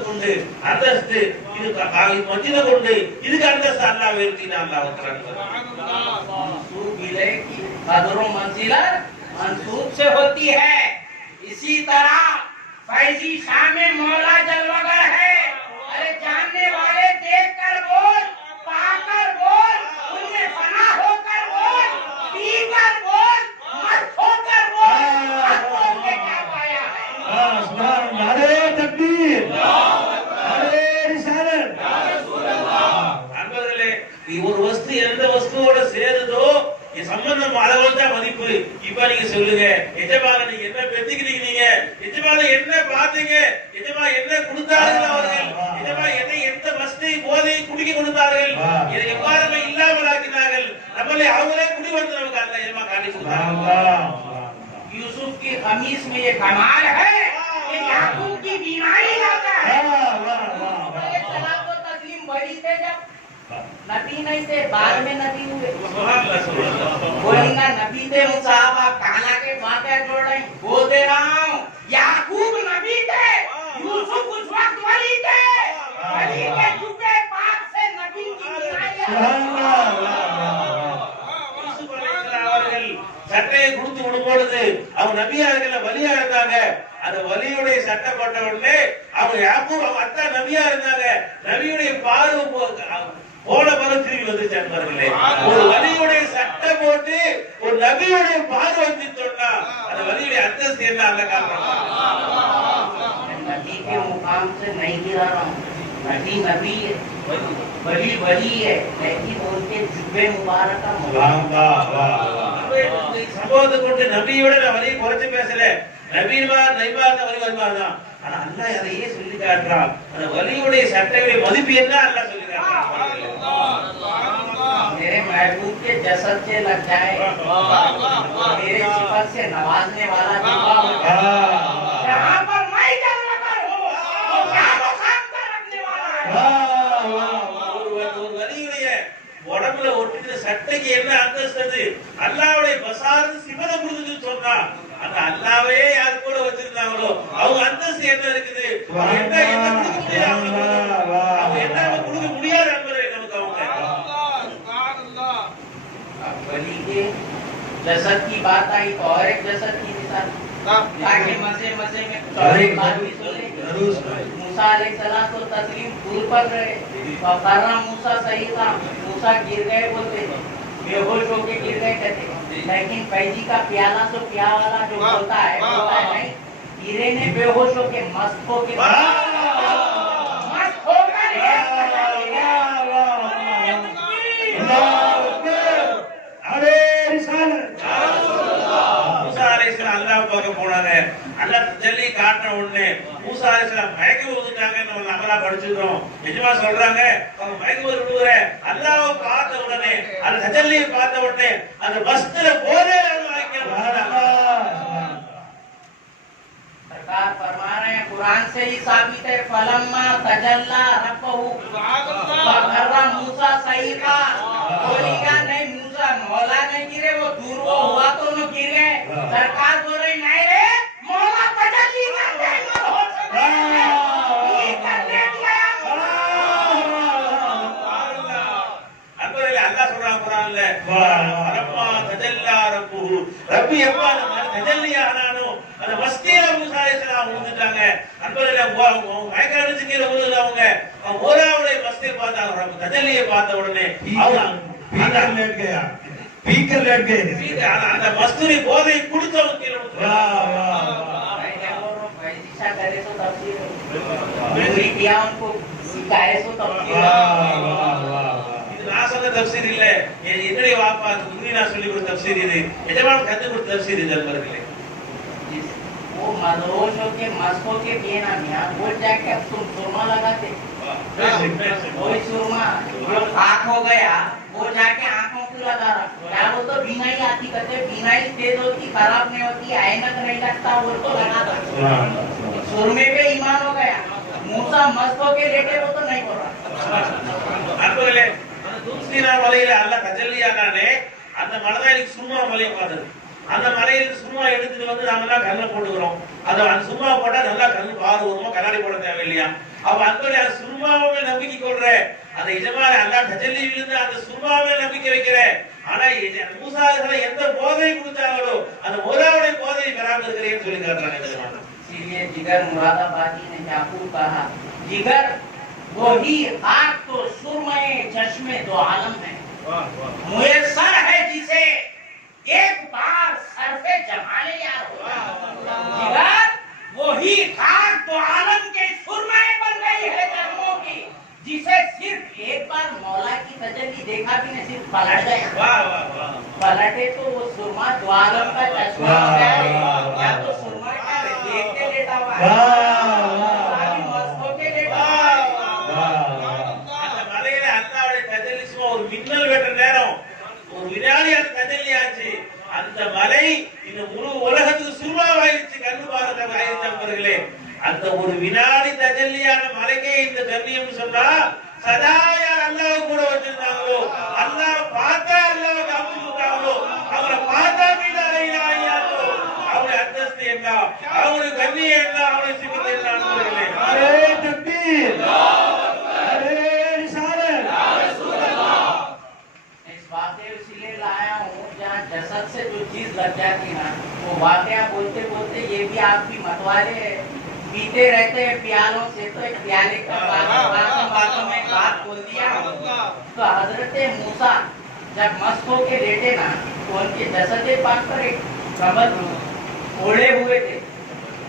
கொண்டு அந்தஸ்து, இது மஸ்ஜிதை கொண்டு இதுக்கு அந்தஸ்து அல்லாஹ் உயர்த்தினான். कदरों मंजिलत मंसूब से होती है। इसी तरह फैजी शाह में मौला जलवागर है। अरे जानने वाले देख कर बोल, पाकर बोल, उनमें फना होकर बोल, पी कर बोल, मत होकर बोल, मत बोल के क्या पाया है। नारे तकबीर, नारे रिसालत। அன்பர்களே, ஒரு வஸ்து எந்த வஸ்துவோட சேருதோ சம்பந்தம் அளவுதான் மதிப்பு. இப்ப நீங்க சொல்லுங்க, எஜமான நீங்க என்ன பெத்திக்கிறீங்க, நீங்க எஜமான என்ன பாத்தீங்க, எஜமா என்ன கொடுத்தார்கள் அவர்கள், எஜமா என்ன எந்த வஸ்தை போதை குடிக்க கொடுத்தார்கள், இதை எவ்வாறு இல்லாமல் ஆக்கினார்கள், நம்மளே அவங்களே குடி வந்து நமக்கு அந்த எஜமா காட்டி கொடுத்தாங்க. यूसुफ की कमीज में ये कमाल है कि याकूब की बीमारी लाता है। सलाम को तस्लीम बड़ी थे जब नबी नहीं थे, बाद में नबी हुए। बोलेगा नबी थे मुसाहब, आप काला के बातें जोड़ रहे, बोल दे रहा हूँ याकूब नबी थे, यूसुफ उस वक्त वली थे। वली के झुके पाक से नबी की சட்டையை கொடுத்து விடும் பொழுது அவங்க நபியார்கள வலியா இருந்தாங்க. அந்த வலியுடைய சட்டை போட்ட உடனே அவங்க யாக்கூப் அவங்க அத்தா நபியா இருந்தாங்க. நபியுடைய பார்வை போன பிறகு திரும்பி வந்துச்சு. அன்பர்களே, ஒரு வலியுடைய சட்டை போட்டு ஒரு நபியுடைய பார்வை வந்து சொன்னா அந்த வலியுடைய அந்தஸ்து என்ன அல்ல காரணம். नबी के मुकाम से नहीं गिरा रहा हूँ, नबी नबी है, वली वली है, लेकिन उनके जुब्बे मुबारक का சம்பவத்தை கொண்டு நபியோட வலியை குறைச்சு பேசல. நபிமார் நைபார் வலி வருவார்தான். ஆனா அல்லாஹ் அதையே சொல்லி காட்டுறான். அந்த வலியுடைய சட்டையுடைய மதிப்பு என்ன அல்லாஹ் சொல்லி காட்டுறான். मेरे महबूब के जसद से लग जाए, मेरे सिफत से नवाजने वाला जिब्बा हो जाए, यहाँ पर मैं जलवा करूं, तो क्या वो काम कर रखने वाला है। ஒரு வலியுடைய உடம்புல ஒட்டின சட்டைக்கு என்ன அந்தஸ்து, அல்லாஹ்வுடைய பசார் சிவனை கொடுத்துன்னு சொன்னா அந்த அல்லாஹ்வே யார் கூட வச்சிருந்தாங்களோ அவங்க அந்தஸ்து என்ன இருக்குது, என்ன என்ன கொடுக்க முடியாது, அவங்க என்ன கொடுக்க முடியாது என்பதை நமக்கு அவங்க वली के जसद की बात आई तो और एक जसद की मिसाल, ताकि मजे मजे में और एक बात भी सुन ले। मूसा अलैहिस्सलाम तो तस्लीम फूल पर रहे और करना मूसा सही था, मूसा गिर गए बोलते, बेहोश होके गिर गए कहते, लेकिन फैजी का प्याला तो प्या वाला जो होता है नहीं, हीरे ने बेहोश होके मस्त होके போனாங்க. அல்லாஹ் தஜல்லி காட்டின உடனே மூசா அலைஹிஸ்ஸலாம் மயங்கி விழுந்துட்டாங்கன்னு நம்ம நம்மளா படிச்சிருக்கோம். நிஜமா சொல்றாங்க, அவங்க மயங்கி விழுற அல்லாஹ்வை பார்த்த உடனே அந்த தஜல்லியை பார்த்த உடனே அந்த மஸ்தில போதே सरकार फरमा रहे हैं, कुरान से ही साबित है, फलम्मा तजल्ला रब्बहु फकर्रा मूसा सईका, बोलेगा नहीं मूसा मौला नहीं गिरे, वो दूर वो हुआ तो न गिर गए। सरकार बोल रही नहीं रे, मौला तजल्ली कर ரப்பா தஜல்லா ரப்புஹு ரப்பி எப்ப அந்த தஜல்லியா ஆனானோ அந்த மஸ்தியில மூசா அலைஹிஸ்ஸலாம் விழுந்துட்டாங்க. அன்பர்களே மயக்காடு கீழே விழுதுல அவங்க ஓராவுடைய மஸ்தியை பார்த்தாங்க. ரப்ப தஜல்லியை பார்த்த உடனே அந்த மஸ்தூரி போதை குடிச்சவங்க கீழே நான் சொன்ன தப்சீர் இல்ல, என்னுடைய வாப்பா நான் சொல்லி கொடுத்த தப்சீர் இது, எஜமான் கத்து கொடுத்த தப்சீர் இது. அன்பர்களே वो मदरोशों के मस्कों के पिए ना मियां वो जाके अब तुम सुरमा लगाते वही सुरमा जो खाक हो गया वो जाके आंखों को लगा रहा क्या वो तो बीनाई आती कहते बीनाई तेज होती खराब नहीं होती ऐनक नहीं लगता वो तो लगा था सुरमे पे ईमान हो गया मूसा मस्त होके लेटे वो तो नहीं हो रहा அன்பர்களே தூசி நாள் வலையில அல்ல தஜல்லியானானே அந்த மலையில சும்மா மலையை பார்த்தது. அந்த மலையில சும்மா எடுத்துட்டு வந்து நாம எல்லாம் கண்ணை போட்டுக்கிறோம். அந்த சும்மா போட்டா நல்லா கண்ணு பாரு வருமா, கண்ணாடி போட தேவையில்லையா? அப்ப அன்பர்களே சும்மாவே நம்பிக்கை கொள்ற அந்த எஜமான அல்லா தஜல்லியிலிருந்து அந்த சும்மாவே நம்பிக்கை வைக்கிற. ஆனா மூசா எந்த போதை கொடுத்தாங்களோ அந்த ஒராவுடைய போதையை பெறாம இருக்கிறேன்னு சொல்லி காட்டுறாங்க. इसलिए जिगर मुरादाबादी ने याकूब कहा जिगर वही आग तो सुरमय चश्मे दो आलम है मुयस्सर है जिसे एक बार सर पे जमा ले यार जिगर वही आग तो आलम के सुरमय बन गई है चश्मों की जिसे सिर्फ एक बार मौला की तजल्ली देखा भी नहीं सिर्फ पलट गया। वाह वाह वाह पलटे तो वो सुरमा दो आलम का चश्मा हो गया या तो सुरमा का देखते लेटा हुआ है मस्तों के लेटा हुआ है। அந்த மலையில அல்லாஹ்வுடைய தஜல்லி சும்மா ஒரு மின்னல் வெட்ட நேரம் ஒரு வினாடி அந்த தஜல்லி ஆச்சு. அந்த மலை இந்த முழு உலகத்துக்கு சுருமாவாயிருச்சு. கண்ணு பாருங்க ஆயிரத்தம்பர்களே, அந்த ஒரு வினாடி தஜல்லியான மலைக்கே இந்த கண்ணியம் சொன்னா சதா யார் அல்லாஹ் கூட வச்சிருந்தாங்களோ அல்லாஹ் பார்த்தா அல்லாஹ் காமிச்சுட்டாங்களோ அவரை பார்த்தா மீது அலையிலாயாதோ அவருடைய அந்தஸ்து என்ன, அவருடைய கண்ணியம் என்ன, அவருடைய சிபத்து என்ன? அன்பர்களே அரே தக்பீர் அரே ரிசாலத் इस वाक़े इसलिए लाया हूँ जहाँ जसद से जो चीज लग जाती ना वो वाक़या बोलते बोलते ये भी आपकी मतवाले पीते रहते हैं प्यालों से तो एक प्याले का बातों में बात बोल दिया। तो हजरत मूसा जब मस्त होके लेटे ना तो उनके जसद पाक पर एक कमर ओढ़े हुए थे।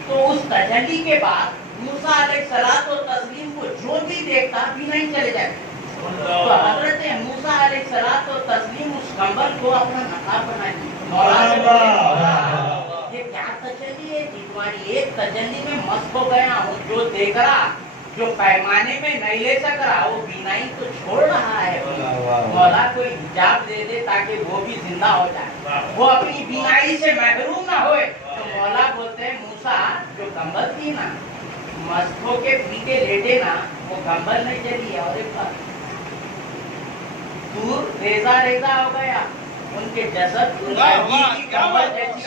तो उस तजल्ली के बाद मूसा अलैहिस्सलात व तस्लीम को जो भी देखता भी नहीं चले जाते। तो हजरत मूसा अलैहिस्सलात व तस्लीम उस कंबल को अपना नकाब बना लिया। ये क्या तजल्ली है तुम्हारी? एक तजल्ली में मस्त हो गया हूँ, जो देख रहा जो पैमाने में नहीं ले सक रहा वो बीनाई तो छोड़ रहा है। मौला कोई हिजाब दे दे ताकि वो भी जिंदा हो जाए, वो अपनी बीनाई से महरूम ना होए। तो मौला बोलते हैं मूसा जो कंबल थी ना मस्तों के पीछे लेटे ना वो कंबल नहीं चली है और एक दूर रेजा रेजा हो गया उनके जसद कंबल जैसी।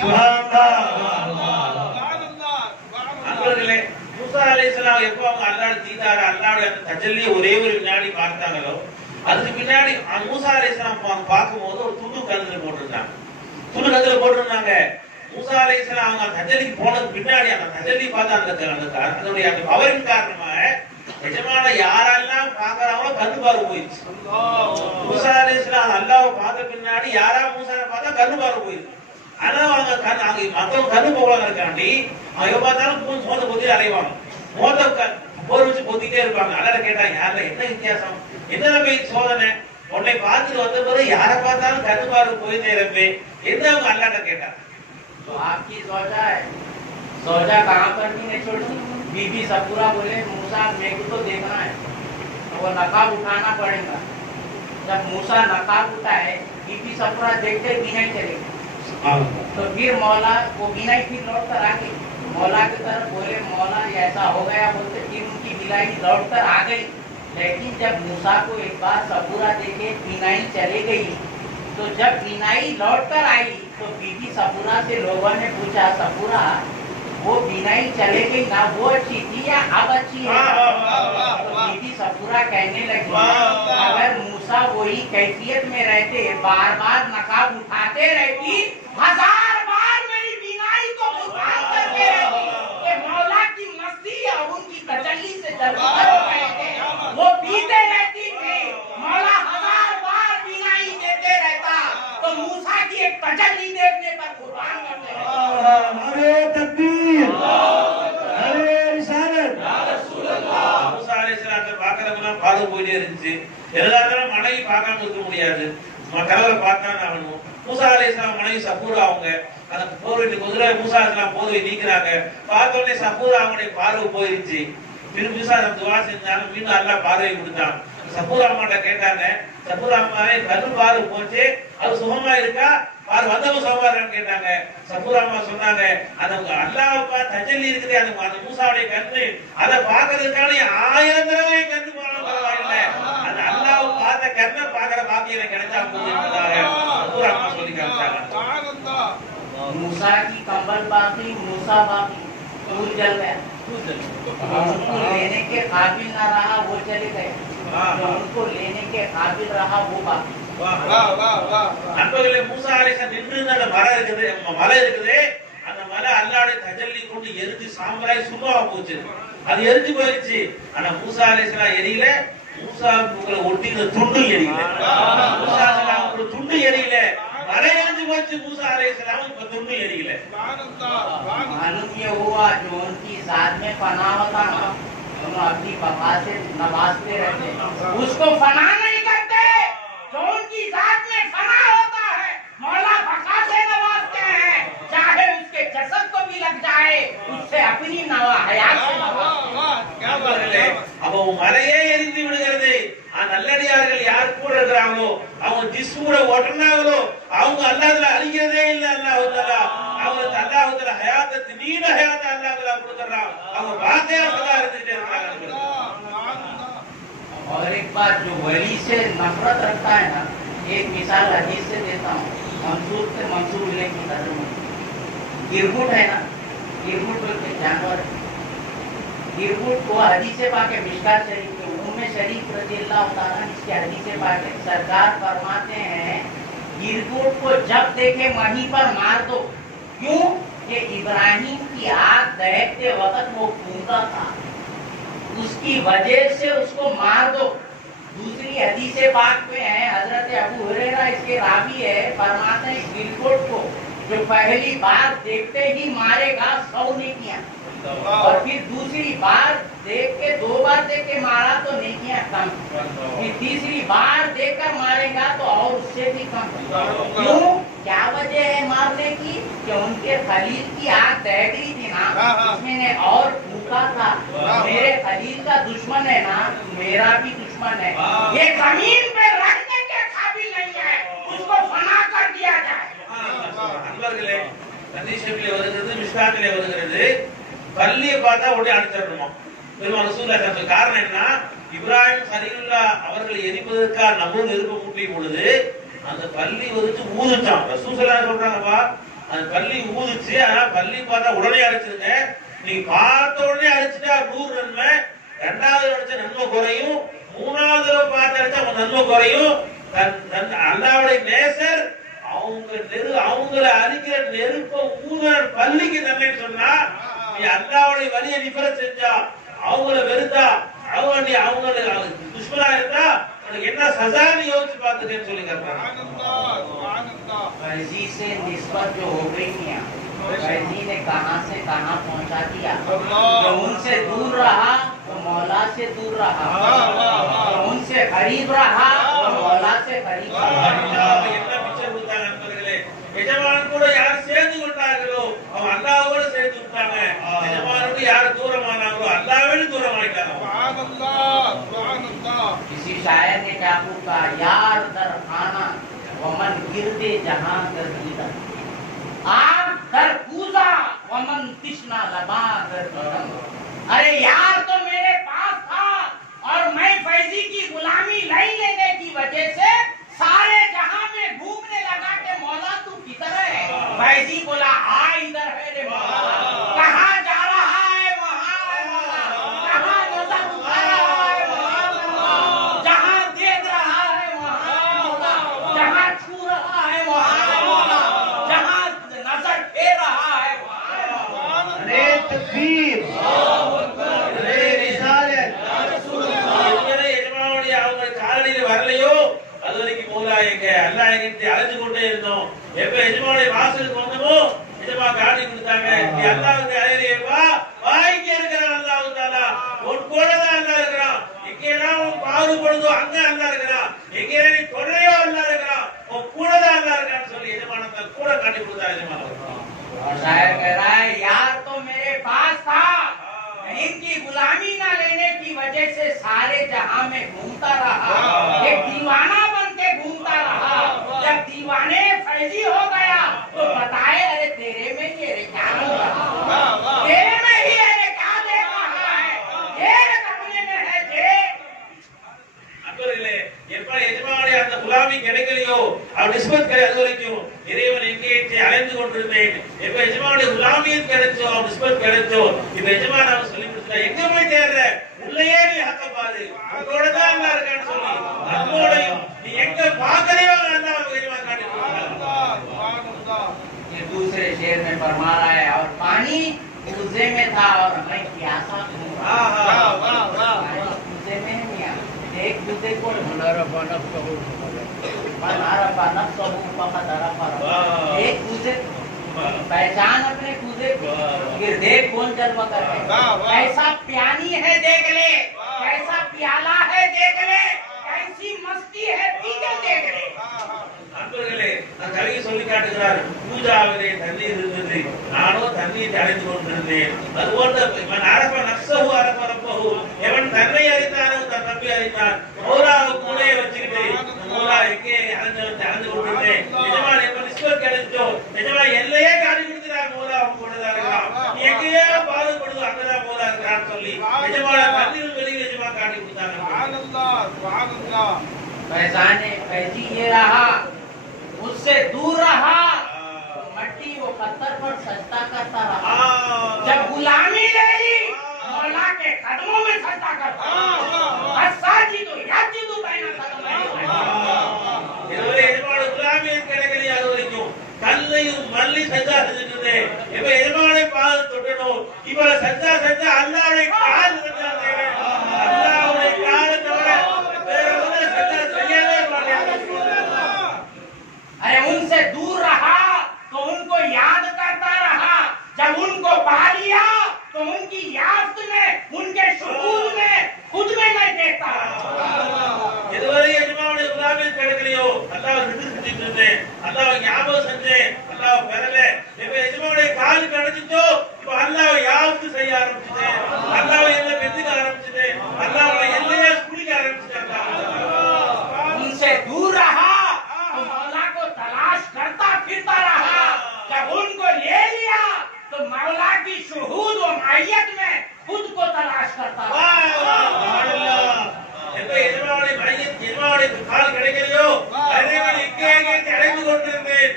அன்பர்களே மூசா அலைஹிஸ்ஸலாம் எப்போ அவங்க அல்லாஹ்வுடைய தீதார அல்லாஹ்வுடைய அந்த தஜல்லியை ஒரே ஒரு வினாடி பார்த்தாங்களோ அதுக்கு பின்னாடி மூசா அலைஹிஸ்ஸலாம் பார்க்கும்போது ஒரு துண்டு கழுத்துல போட்டிருந்தாங்க. மூசா அலைஹிஸ்ஸலாம் அவங்க தஜல்லிக்கு போனதுக்கு பின்னாடி அந்த தஜல்லி பார்த்து அதனுடைய அந்த பவரின் காரணமாக எஜமான யாரெல்லாம் பார்க்கறாங்களோ கண்ணு பார்வை போயிடுச்சு. மூசா அலைஹிஸ்ஸலாம் அல்லாஹ்வை பார்த்த பின்னாடி யாரா மூசாவை பார்த்தா கண்ணு பார்வை போயிடுச்சு. ஆனா அவங்க மத்தவங்க கண்ணு போவாங்க இருக்காண்டி அவங்க பார்த்தாலும் மோத பொத்தி அலைவாங்க, மோத போர் வச்சு பொத்திட்டே இருப்பாங்க. அல்லாஹ் கேட்டாங்க யாருல என்ன வித்தியாசம், என்ன போய் சோதனை உன்னை பார்த்துட்டு வந்த பிறகு யாரை பார்த்தாலும் கண்ணு பார்வை போயிட்டே இருப்பே என்ன அவங்க அல்லாஹ் கேட்டாங்க. तो आपकी सौजा है, सौजा कहाँ पर भी नहीं छोड़ी। बीबी सपूरा बोले मूसा मेरे को तो देखना है तो वो नकाब उठाना पड़ेगा। जब मूसा नकाब उठाए बीबी सपूरा देखते भी नहीं चलेगी। तो फिर मौला वो बिनाई फिर लौट कर आ गई मौला की तरफ बोले मौला ऐसा हो गया बोलते फिर उनकी बिनाई लौट कर आ गई। लेकिन जब मूसा को एक बार सपूरा देखे बिनाई चली गई तो जब बिनाई लौट कर आई तो बीबी सपूरा से लोगों ने पूछा सपूरा वो बिनाई चले गई ना वो अच्छी थी या अब अच्छी है? तो बीबी सफूरा कहने लगी, अगर मूसा वही कैफियत में रहते, बार बार नकाब उठाते रहती, 1000 बार मेरी बीनाई को कुर्बान करते रहती कि मौला की मस्ती और उनकी तजल्ली से दरगुजर हो गए थे, वो पीते रहती थी, मौला 1000 बार बीनाई देते रहता तो मूसा की एक तजल्ली देखने पर कुर्बान करते रहते। अरे तकबीर, अरे रिसालत। மூசா அலைஹிஸ்ஸலாத்தை பார்க்கறவங்க பார்த்து போயிட்டே இருந்துச்சு. எல்லாரும் மனைவி பார்க்காம இருக்க முடியாது, கலரை பார்த்தான் ஆகணும். மூசா அலைஹிஸ்ஸலாம் மனைவி சஃபூரா அவங்க அந்த போர்வெட்டி குதிரை மூசா அலைஹிஸ்ஸலாம் போர்வை நீக்கிறாங்க. பார்த்த உடனே சஃபூரா அவங்களுடைய பார்வை போயிருச்சு. திரும்பி மூசா துவா செஞ்சாங்க, மீண்டும் அல்லாஹ் பார்வை கொடுத்தான். சஃபூரா அம்மாட்ட கேட்டாங்க, சஃபூரா அம்மாவே கண்ணு பார்வை போச்சு, அது சுகமா இருக்கா, பாரு வந்தவங்க சுகமா இருக்கான்னு கேட்டாங்க. சஃபூரா அம்மா சொன்னாங்க, அந்த அல்லாஹ் தஜல்லி இருக்குது அந்த மூசாவுடைய கண்ணு, அதை பார்க்கறதுக்கான 1000 தடவை கண்ணு போனாலும் பரவாயில்லை, அந்த அல்லாஹ் பார்த்த கண்ணை பார்க்கிற பாக்கியம் எனக்கு கிடைச்சா போதும் சஃபூரா அம்மா சொல்லி காமிச்சாங்க. मूसा की कंबल बाकी, मूसा बाकी, फूल जल गया, उनको लेने के काबिल ना रहा वो चले गए, उनको लेने के काबिल रहा वो बाकी। நண்பர்களே, மூசா அலைஹிஸ்ஸலாம் நின்று அந்த மலை இருக்குது, அந்த மலை அல்லாஹ்வுடைய தஜல்லி கொண்டு எரிஞ்சு சாம்பலாய் சும்மாவா போச்சு, அது எரிஞ்சு போயிடுச்சு. ஆனா மூசா அலைஹிஸ்ஸலாம் எரியல, மூசா ஒட்டின துண்டு எரியல, மூசா அலைஹிஸ்ஸலாம் துண்டு எரியல, மலை எரிஞ்சு போச்சு, மூசா அலைஹிஸ்ஸலாம் இப்ப துண்டு எரியல. मालूम ये हुआ जो उनकी जात में फना होता ना, उन्होंने अपनी बका से नवाजते रहते, उसको फना नहीं करते, जो उनकी जात में फना होता है मौला बका से नवाजते हैं, चाहे उसके जसद को भी लग जाए, उससे अपनी नवा हयात से नवाजते हैं। அப்போ மலையே எரிந்து விடுகிறது. நல்லடியார்கள் யார் கூட இருக்கிறாங்களோ, அவங்க ஜிஸ்மோட ஒட்டனாங்களோ, அவங்க அல்லாஹ்ல அழிக்கிறதே இல்ல. அவங்களுக்கு அல்லாஹ்வுல ஹயாத் நீண்ட ஹயாத் அல்லாஹ்ல கொடுக்கறான், அவங்க வார்த்தையா சதா இருந்துட்டே இருக்காங்க. और एक बात, जो वली से नफरत रखता है ना, एक मिसाल हदीस से देता हूँ, मंसूर से मंसूर की नजर में गिरगुट है ना, गिरगुट बोलते जानवर, गिरगुट को हदीस पाक है मिशकात शरीफ में, उम्मे शरीफ रज़ियल्लाहु ताला इसके हदीस पाक है, सरकार फरमाते हैं गिरगुट को जब देखे वहीं पर मार दो। क्यों? कि इब्राहिम की आग दहकते वक्त वो फूंका था, उसकी वजह से उसको मार दो। दूसरी हदीस पाक में है, हजरत अबू हुरैरा इसके रावी है, फरमाते हैं गिरगुट को जो पहली बार देखते ही मारेगा 100 नेकियां, और फिर दूसरी बार देख के 2 बार देख के मारा तो नेकियां कम, फिर तीसरी बार देखकर मारेगा तो और उससे भी कम। क्यों? क्या वजह है मारने की? कि उनके खलील की आग दहक रही थी ना, उसमें और फूका था, मेरे खलील का दुश्मन है ना, मेरा भी दुश्मन है, ये जमीन पे रखने के काबिल नहीं है, उसको फना कर दिया जाए। நண்பர்களே, ஹதீஸிலே வருகிறது, மிஷ்காத்திலே வருகிறது, பள்ளியை பார்த்தா உடனே அடிச்சிடணுமா பெருமாள் ரசூலுல்லாஹி ஸல்லல்லாஹு அலைஹி வஸல்லம். காரணம் என்ன? இப்ராஹிம் கலீலுல்லாஹ் அவர்களை எரிப்பதற்காக நபர் நெருப்பு மூட்டிய பொழுது அந்த பள்ளி வந்து ஊதுச்சான். ரசூல் ஸல்லல்லாஹு அலைஹி சொல்றாங்கப்பா, அந்த பள்ளி ஊதுச்சு, ஆனா பள்ளி பார்த்தா உடனே அடிச்சிருங்க, நீங்க பார்த்த உடனே அடிச்சுட்டா 100 நன்மை, 2வது அடிச்ச நன்மை குறையும், 3வது தடவை பார்த்து அடிச்சா நன்மை குறையும். அல்லாஹ்வுடைய நேசர் அவங்களை அழிக்கிற நெருப்ப ஊதுற பள்ளிக்கு நன்மைன்னு சொன்னா, நீ அல்லாஹ்வுடைய வலிய நிபரத் செஞ்சா, அவங்கள வெறுத்தா, அவங்க துஷ்மனா இருந்தா உனக்கு என்ன சஜான்னு யோசிச்சு பார்த்துட்டேன்னு சொல்லி கேட்கிறாங்க. फर्जी से निस्बत जो हो गई है, फर्जी ने कहां से कहां पहुंचा दिया, जो उनसे दूर रहा तो मौला से दूर रहा, जो उनसे करीब रहा तो मौला से करीब रहा। என்ன பிச்சை கொடுத்தாங்க நண்பர்களே, எஜமான் கூட யார் சேர்ந்து கொண்டார்களோ அவங்க அல்லாஹ்வோட சேர்ந்து விட்டாங்க, எஜமானோடு யார் தூரமானாங்களோ அல்லாஹ்வே தூரமாயிட்டாங்க. किसी शायर ने क्या कहा, यार दर खाना वमन गिरदे जहां गर्दीदा, आग दर कूजा वमन तिश्ना लबा गर्दीदा। अरे यार तो मेरे पास था और मैं फैजी की गुलामी नहीं लेने की वजह से सारे जहां में घूमने लगा के मौला तू किधर है? फैजी बोला आ इधर है रे मौला, कहां जा रहा है? वहां है मौला, कहां नजर उठा रहा है? वहां எப்ப எஜமானுடைய வாசலுக்கு வந்தமோ எஜமா காட்டி கொடுத்தாங்க. நீ அல்லாஹ்வுக்கு அலையிலேவா வாய்க்கு இருக்கிறான் அல்லாஹ் தஆலா. உன் கூட தான் அல்லாஹ் இருக்கிறான். எங்கெல்லாம் உன் பாடுபடுதோ அங்க அல்லாஹ் இருக்கிறான். எங்கெல்லாம் நீ தொல்லையோ அல்லாஹ் இருக்கிறான். உன் கூட தான் அல்லாஹ் இருக்கான்னு சொல்லி எஜமானத்தால் கூட காட்டி கொடுத்தார் எஜமான். और शायर कह रहा है यार तो मेरे पास था, इनकी गुलामी ना लेने की वजह से सारे जहां में घूमता रहा, एक दीवाना बन के घूमता रहा। जब दीवाने फैजी हो गया तो बताए अरे तेरे में ही अरे क्या हो रहा, तेरे में ही अरे क्या देख रहा है, ये अपने में है ये। அன்பர்களே, எப்ப எஜமானுடைய அந்த குலாமி கிடைக்கலையோ அவர் நிஸ்பத் அது வரைக்கும் இறைவன் எங்கே அலைந்து கொண்டிருந்தேன். எப்ப எஜமானுடைய குலாமியும் கிடைச்சோ அவர் நிஸ்பத் கிடைச்சோ இப்ப எஜமான் அவர் சொல்லி கொடுத்தா எங்க போய் தேடுற உள்ளேயே நீ ஹக்க பாரு, உங்களோட தான் அல்லாஹ் இருக்கான்னு சொல்லி அன்போடையும் நீ எங்க பாக்கறையோ அல்லாஹ் எஜமான் காட்டி கொடுத்தார். ये दूसरे शेर में फरमा रहा है और पानी कुएं में था और मैं प्यासा हूँ। कुएं में नहीं एक दूसरे को एक दूसरे पहचान अपने कूदे को फिर देख कौन जलवा कर रहे कैसा प्यानी है देख ले, कैसा प्याला है देख ले, कैसी मस्ती है पीके देख ले। அன்பர்களே, நான் கவியை சொல்லி காட்டுகிறார். பூஜாவிலே தண்ணீர் இருந்தது, நானோ தண்ணீரை அடைந்து கொண்டிருந்தேன். அது போன்ற அரப நக்சஹு அரப ரப்பஹு, எவன் தன்னை அறிந்தானோ தன் ரப்பை அறிந்தான். மௌலாவை கூடயே வச்சுக்கிட்டு மௌலா எங்கே அடைந்து கொண்டிருந்தேன். எஜமான் எப்ப நிஸ்பத் கிடைச்சோ எஜமான் எல்லையே காட்டி கொடுக்கிறார். மௌலா அவங்க கூட தான் இருக்கிறான். நீ எங்கேயே பாடுபடுதோ அங்கதான் மௌலா இருக்கிறான்னு சொல்லி எஜமான தண்ணீர் வெளியில் எஜமான் காட்டி கொடுத்தாங்க. फैजाने फैजी ये रहा, उससे दूर रहा तो मट्टी वो पत्थर पर सजदा करता रहा। जब गुलामी ले ली मौला के कदमों में सजदा करता असाजिदु याजिदु बैना இதுவரை எஜமான குலாமியை கிடைக்கலையா அது வரைக்கும் கல்லையும் மல்லி சஜ்ஜா செஞ்சுட்டு இப்ப எஜமானை பால் தொட்டணும். இப்ப சஜ்ஜா செஞ்சா அல்லாஹ்வுடைய கால் சஜ்ஜா செய்யணும். அல்லாஹ்வுடைய கால் தவிர வேற ஒன்றும் சஜ்ஜா செய்யவே மாட்டேன். अरे उनसे दूर रहा तो उनको याद करता रहा। जब उनको पा लिया तो उनकी याद में उनके शुहूद में खुद में नहीं देखता रहा। இதுவரை எஜமானுடைய குலாமியை கிடைக்கலையோ அல்லாஹ் ரிது செஞ்சுட்டு இருந்தேன், அல்லாஹ் ஞாபகம் செஞ்சேன், அல்லாஹ் பெறல. இப்ப எஜமானுடைய கால் கிடைச்சிட்டோ இப்ப அல்லாஹ் யாவது செய்ய ஆரம்பிச்சுட்டேன், அல்லாஹ் என்ன பெற்றுக்க ஆரம்பிச்சுட்டேன், அல்லாஹ் எல்லையே குளிக்க ஆரம்பிச்சுட்டேன். उनसे दूर रहा तो मौला को तलाश करता फिरता रहा। जब उनको ले लिया तो मौला की शुहूद व मायत में खुद को तलाश करता रहा। எப்ப எஜமானுடைய மையத் எஜமானுடைய கால் கிடைக்கலையோ அதேமாதிரி எங்கே அடைந்து கொண்டிருந்தேன்.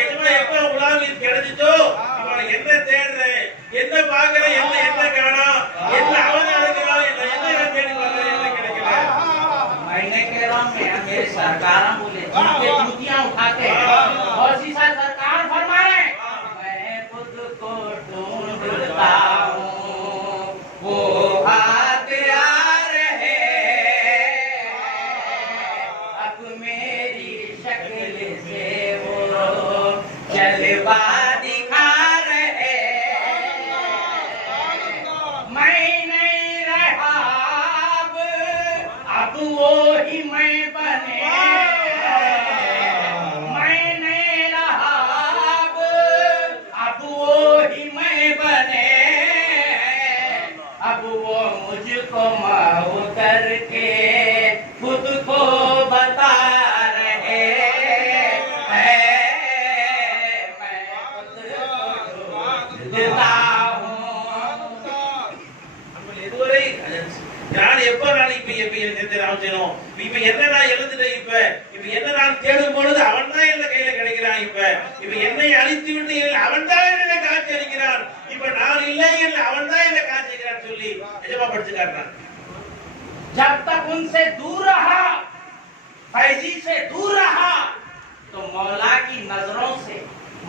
எஜமான் எப்ப குலாமியில் கிடைச்சிட்டோ இப்ப என்ன தேடுறேன், என்ன பாக்குறேன், என்ன காணோம், என்ன அவன் அழைக்கிறான், என்ன தேடி பார்க்கிறேன், என்ன கிடைக்கல. मैंने कह रहा हूँ मेरे सरकार बोले जूतियां उठाते हैं और शीशा सरकार फरमा रहे मैं खुद को ढूंढता हूँ वो हाथ आ रहे अब मेरी शक्ल से वो जलवा दिखा रहे मैं नहीं रहा अब वो ही मैं बने मैं नहीं रहा अब वो ही मैं बने अब वो मुझको माओ करके खुद को बता रहे हैं मैं खुद को ढूंढता हूँ। நம்ம இதுவரை நான் எப்ப நான் இப்ப நான் செய்யணும் இப்ப என்ன நான் எழுந்துட்டேன். இப்ப என்ன நான் தேடும் பொழுது அவன் தான் என்ன கையில கிடைக்கிறான். இப்ப என்னை அழித்து விட்டு அவன் தான் என்ன காட்சி அளிக்கிறான். இப்ப நான் இல்லை அவன் தான் என்ன காட்சி அளிக்கிறான் சொல்லி நிஜமா படிச்சு காட்டுறான். जब तक उनसे दूर रहा, फैजी से दूर रहा तो मौला की नजरों से,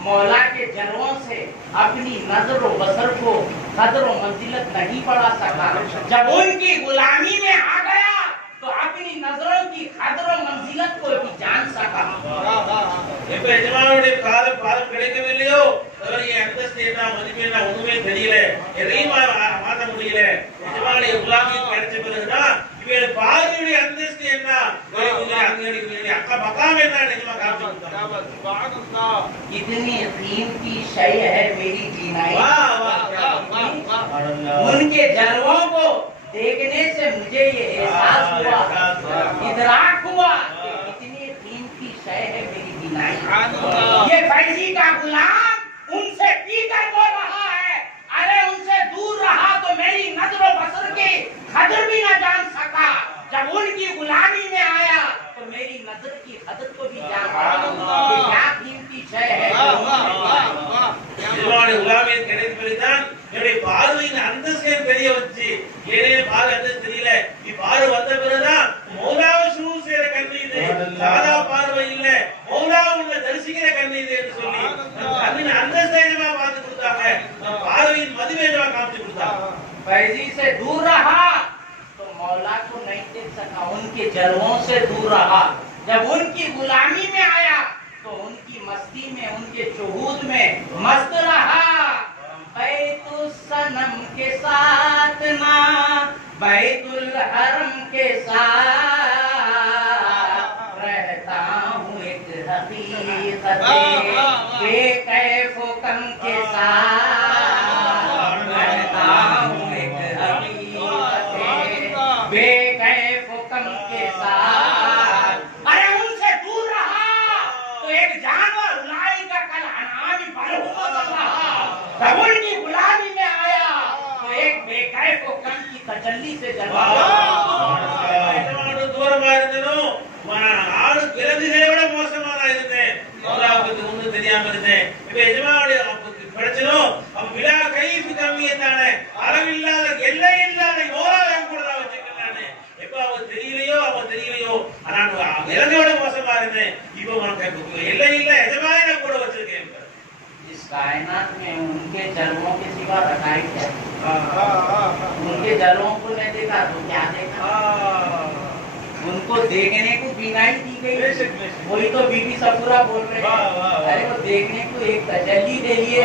मौला के जलवों से अपनी नजर व बसर को कदर व मंजिलत नहीं बढ़ा सका। जब उनकी गुलामी में आ गया तो अपनी नजरों की कदर व मंजिलत को भी जान सका। எப்ப எப்ப எஜமானுடைய பாதம் கிடைக்கவில்லையோ அவருடைய அந்தஸ்து என்ன மதிப்பு என்ன ஒண்ணுமே தெரியல, எதையும் மாற்ற முடியல. எஜமானுடைய குலாமியம் கிடைச்ச பிறகுதான் இவருடைய பார்வையுடைய அந்தஸ்து என்ன, அக்கா மக்காம் என்ன நிஜமா காமிச்சு इतनी कीमती शय है मेरी जीनाई। वाह वाह उनके जलवों को देखने से मुझे ये एहसास हुआ, इदराक हुआ कि इतनी कीमती शय है मेरी जीनाई। ये फैजी का गुलाम उनसे पीकर बोल रहा है, अरे उनसे दूर रहा तो मेरी नजर बसर की कदर भी न जान सका, जब उनकी गुलामी में आया तो मेरी नजर की कदर को भी जान सका। ये क्या कीमती शय है। எஜமானுடைய குலாமியம் கிடைத்த பிறகுதான் என்னுடைய பார்வையின் அந்தஸ்து தெரிய வச்சு, ஏனே பார்வை அந்தஸ்து தெரியல, நீ பார்வை வந்த பிறகுதான் மௌலாவை சுரு செய்யற கண்ணு இது, சாதா பார்வை இல்ல, மௌலாவை உள்ள தரிசிக்கிற கண்ணு இது என்று சொல்லி கண்ணின் அந்தஸ்தை பார்த்து கொடுத்தாங்க, பார்வையின் மதிவேஜமா காமிச்சு கொடுத்தாங்க। फैजी से दूर रहा तो मौला को नहीं देख सका, उनके जलवों से दूर रहा, जब उनकी गुलामी में आया तो उनकी मस्ती में, उनके चुहूद में मस्त रहा। बैतुल सनम के साथ ना बैतुल हरम के साथ रहता हूँ एक हकीकत बेकैफ कम के साथ रहता हूँ एक हकीकत बेकैफ कम के साथ। अरे उनसे दूर रहा तो एक जानवर लाई का कल अनामी बलहुआ कर रहा, जब उनकी गुलामी में आया तो एक बेकैफ कम की तजल्ली से जलवा। தூரமா இருந்தனும் ஆடு பிறகுகளை விட மோசமான இருந்தேன், மௌலாவுக்கு ஒன்றும் தெரியாம இருந்தேன். இப்ப எஜமானுடைய பிரச்சனும் அவன் விழா கைஃபு கம்மியத்தானே, அளவில்லாத எல்லை இல்லாத மௌலாவை கூட நான் வச்சிருக்கேன். எப்ப அவன் தெரியலையோ நான் இறங்கோட மோசமா இருந்தேன், இப்போ உனக்கு எல்லை இல்ல எஜமானை நான் கூட வச்சிருக்கேன்। इस कायनात में उनके जलवों के सिवा रखाई है, उनके जलवों को नहीं देखा तो क्या देखा। उनको देखने को बीनाई दी गई, वही तो बीबी सफूरा बोल रहे हैं, अरे वो देखने को एक तजल्ली दे लिए,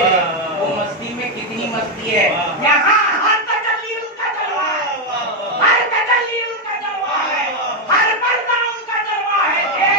वो मस्ती में कितनी मस्ती है। यहाँ हर तजल्ली उनका जलवा है, हर तजल्ली उनका जलवा है, हर पर्दा उनका जलवा है।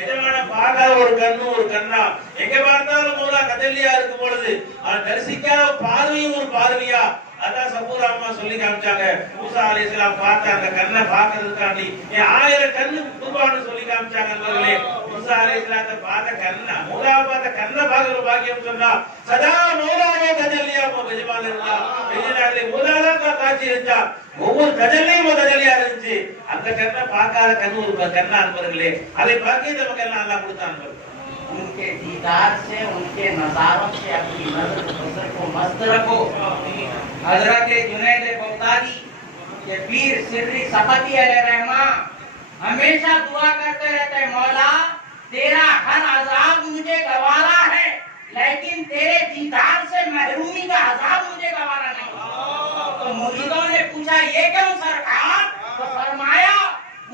எஜமான பார்க்காத ஒரு கண்ணு ஒரு கண்ணா, எங்க பார்த்தாலும் மௌலா கதல்லியா இருக்கும் பொழுது அவன் தரிசிக்காத பார்வையும் ஒரு பார்வையா, அதான் சபூரா அம்மா சொல்லி காமிச்சாங்க। மூசா அலைஹிஸ்ஸலாம் பார்த்த அந்த கண்ணை பார்க்கிறதுக்காண்டி 1000 கண்ணு குர்பான்னு சொல்லி காமிச்சாங்க நண்பர்களே। மூசா அலைஹிஸ்ஸலாத்தை பார்த்த கண்ணா, மௌலாவை பார்த்த கண்ணை பார்க்கிற பாக்கியம் சொன்னா சதா மௌலாவே தஜல்லியா எஜமான இருந்தா, எஜமானே மௌலாதான் காட்சி இருந்தா, ஒவ்வொரு தஜல்லியும் தஜல்லியா இருந்துச்சு। அந்த கண்ணை பார்க்காத கண்ணு ஒரு கண்ணா நண்பர்களே, அதை பார்க்க நமக்கு எல்லாம் நல்லா கொடுத்தான் நண்பர்களே। उनके दीदार से, उनके नजारों से अपनी नजर बसर को मस्त रखो। हजरत जुनैद बगदादी के पीर सिर्री सफती अलैहिर्रहमा हमेशा दुआ करते रहते हैं, मौला तेरा हर अजाब मुझे गवारा है, लेकिन तेरे दीदार से महरूमी का अजाब मुझे गवारा नहीं। तो मुरीदों ने पूछा ये क्यों सरकार, तो फरमाया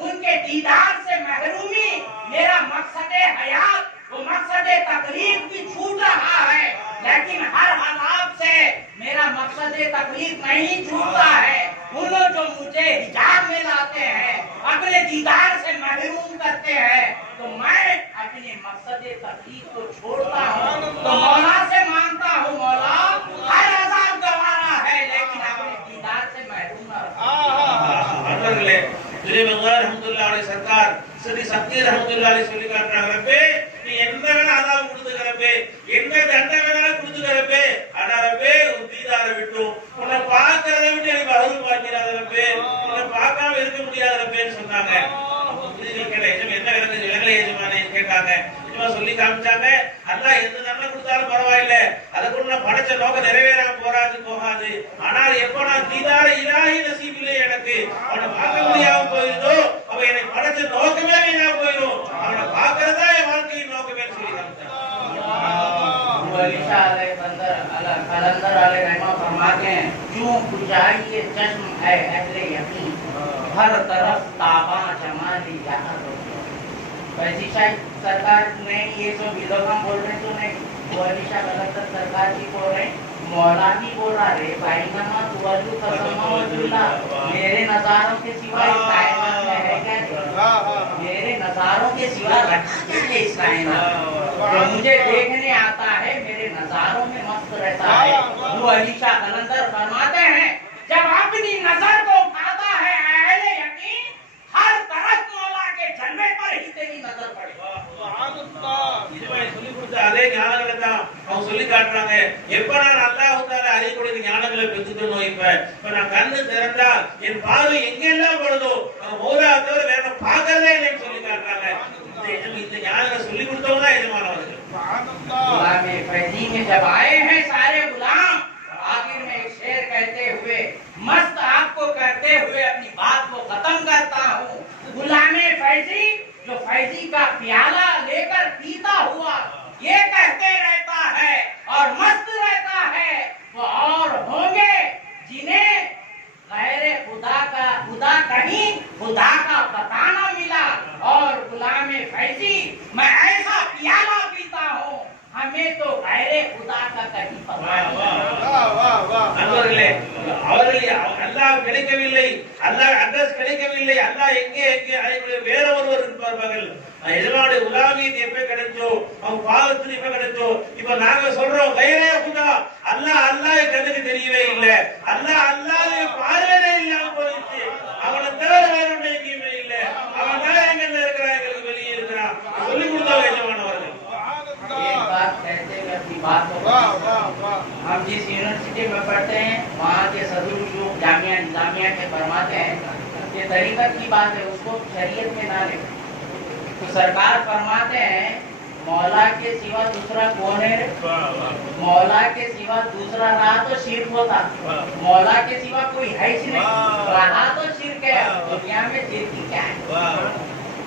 उनके दीदार से महरूमी मेरा मकसद हयात, वो मकसद तकलीफ भी छूट रहा है, लेकिन हर हालात से मेरा मकसद तकलीफ नहीं छूटता है। उन जो मुझे हिजाब में लाते हैं, अपने दीदार से महरूम करते हैं, तो मैं अपने मकसद तकलीफ को छोड़ता हूँ। तो मौला से मांगता हूँ, मौला हर अजाब गवारा है, लेकिन अपने दीदार से महरूम न நண்பர்களே, துரைமங்கர் ரஹ்மத்துல்லாஹி அலைஹி சர்க்கார் ஸ்ரீ சக்தி ரஹ்மத்துல்லாஹி அலைஹி சொல்லி காட்டுறாங்க, ரப்பே நீ எந்த வேணா அதாப் கொடுத்துக்கறப்பே, என்ன தண்டனை வேணாலும் கொடுத்துக்கறப்பே, ஆனா ரப்பே உன் தீதாரை விட்டும் உன்னை பார்க்கறதை விட்டு எனக்கு அருள் பாக்கிறாத ரப்பே, உன்னை பார்க்காம இருக்க முடியாத ரப்பேன்னு சொன்னாங்க। என்ன விளங்கலை எஜமானே கேட்டாங்க, எஜமா சொல்லி காமிச்சாங்க, அல்லாஹ் எந்த தண்டனை கொடுத்தாலும் பரவாயில்லை, அதுக்குள்ள நான் படைச்ச நோக்கம் நிறைவேறாம போகாது, ஆனால் எப்ப நான் தீதார இலாஹி நசீபிலே எனக்கு அவனை பார்க்க முடியாம போயிருந்தோ அவ என்னை படைச்ச நோக்கமே வீணா போயிடும், அவனை பார்க்கறதா என் வாழ்க்கையின் நோக்கமே சொல்லி காமிச்சாங்க। फरमाते हैं क्यों बुझाइए चश्म है अहले यकीन, हर तरफ ताबा जमाली जहां वैसी शायद सरकार ने ये जो विलोकम बोल रहे तो नहीं, वो अलीशा गलत सरकार की बोल रहे, मौला ही बोल रहा रे भाई नमा तुवल्लु कसमा वजुल्ला, मेरे नजारों के सिवा इस कायनात में है क्या? मेरे नजारों के सिवा रखा क्या है इस कायनात? जो मुझे देखने आता है मेरे नजारों में मस्त रहता है। वो अलीशा कलंदर फरमाते हैं जब अपनी नजर को उठाता है अहले यकीन, हर तरफ मौला के जलवे पर ही तेरी नजर पड़े। சொல்லி கொடுத்த அதே ஞானங்களை தான் அவங்க சொல்லி காட்டுறாங்க. எப்ப நான் அல்லாஹ் தஆலா அறியக்கூடிய ஞானங்களை பெற்றுக்கணும். இப்ப நான் கண்ணு திறந்தா என் பார்வை எங்கெல்லாம் படுதோ மௌலா தவிர வேற பார்க்கறதே இல்லைன்னு சொல்லி காட்டுறாங்க. இந்த ஞானங்களை சொல்லி கொடுத்தவங்க எஜமானவர்கள். गुलाम फैजी में जब आए हैं सारे गुलाम, आखिर में एक शेर कहते हुए मस्त आपको करते हुए अपनी बात को खत्म करता हूँ। गुलाम फैजी जो फैजी का प्याला लेकर पीता हुआ ये कहते रहता है और मस्त रहता है, वो और होंगे जिन्हें गैर खुदा कहीं खुदा का पता न मिला। और गुलाम फैजी मैं ऐसा प्याला पीता हूँ हमें तो गैर खुदा का कहीं पता நண்பர்களே, அவர்கள் அல்லாஹ் கிடைக்கவில்லை, அல்லாஹ் அட்ரஸ் கிடைக்கவில்லை, அல்லாஹ் எங்கே அழைக்கூடிய வேற ஒருவர் இருப்பார்கள். எஜமானுடைய உலாமியத் எப்ப கிடைச்சோ, அவங்க பாவத்தில் எப்ப கிடைச்சோ, இப்ப நாங்க சொல்றோம் கைரே குதா, அல்லாஹ் கண்ணுக்கு தெரியவே இல்லை, அல்லாஹ் பார்வையே இல்லாம போயிடுச்சு, அவனை தவிர வேற ஒன்று எங்கேயுமே இல்லை, அவன் தான் எங்க இருக்கிறான், எங்களுக்கு வெளியே இருக்கிறான் சொல்லி கொடுத்தவங்க எஜமானவர்கள். एक बात कहते हुए अपनी बात को हम जिस यूनिवर्सिटी में पढ़ते हैं वहाँ के सदुल जामिया निजामिया के फरमाते हैं ये तरीकत की बात है उसको शरीयत में ना ले। तो सरकार फरमाते हैं मौला के सिवा दूसरा कौन है? मौला के सिवा दूसरा रहा तो शिर्क होता, मौला के सिवा कोई है ही नहीं, रहा तो शिर्क है। दुनिया में शिर्क क्या है?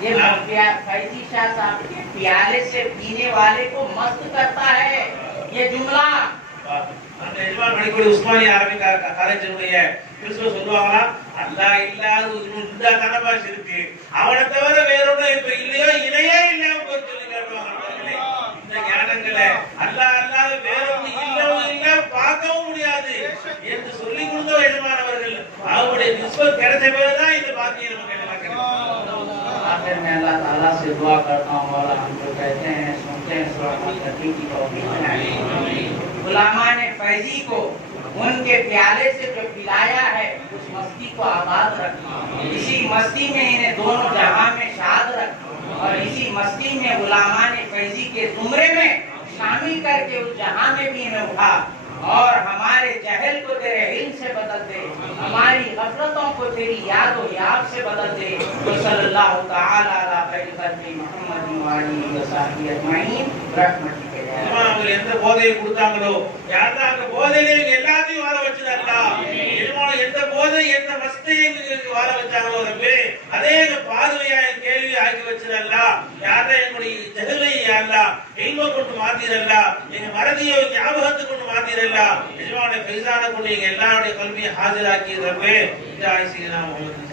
ये फैजी शाह साहब के प्याले से पीने वाले को मस्त करता है ये जुमला। அந்த எஜமான் படிக்கக்கூடிய உஸ்மானியா அரபிக் காலேஜினுடைய பிரின்சிபல் சொல்லுவாங்களா, அல்லாஹ் இல்லாத இந்த தனபாஷ் இருக்கு, அவனை தவிர வேற ஒன்றும் இப்ப இல்லையோ இணையே இல்லாம போய் சொல்லி காட்டுவாங்க. இந்த ஞானங்களை அல்லாஹ் அல்லாத வேற ஒன்று இல்லவும் இல்லை பார்க்கவும் முடியாது என்று சொல்லி கொடுத்த எஜமானவர்கள் அவருடைய நிஸ்பத் கிடைச்ச பிறகுதான் இந்த பாக்கியம் நமக்கு எல்லாம் கிடைக்கும். आखिर में अल्लाह ताला से दुआ करता हूँ मौला हम जो कहते हैं सुनते हैं की तौफीक बनाए। गुलामा ने फैजी को उनके प्याले से जो पिलाया है उस मस्ती को आबाद रखा, इसी मस्ती में इन्हें दोनों जहां में शाद रखा और इसी मस्ती में गुलामा ने फैजी के जुमरे में शामिल करके उस जहां में भी इन्हें उठा और हमारे जहल को तेरे इल्म से बदल दे, हमारी गफलतों को तेरी याद और याद से बदल दे। तो सल्लल्लाहु तआला अला खैरि खल्क़ि मुहम्मद व आलिहि व सहबिहि अजमईन रहमतिक। அவங்க எந்த போதையை கொடுத்தாங்களோ யாரா அந்த போதையிலே எல்லாத்தையும் வாழ வச்சதல்ல, எஜமான் எந்த போதை எந்த மஸ்தியை வாழ வச்சாங்களோ அதே பார்வையா கேள்வி ஆக்கி வச்சதல்ல, யாரா எங்களுடைய ஜஹலை யாரா இல்ம கொண்டு மாத்திரல்ல, எங்க மறதியை ஞாபகத்தை கொண்டு மாத்திரல்ல, எஜமானுடைய ஃபைசான கொண்டு எங்க எல்லாருடைய கல்வியை ஹாஜராக்கி ரப்பே ஜாய் சீனா முஹம்மது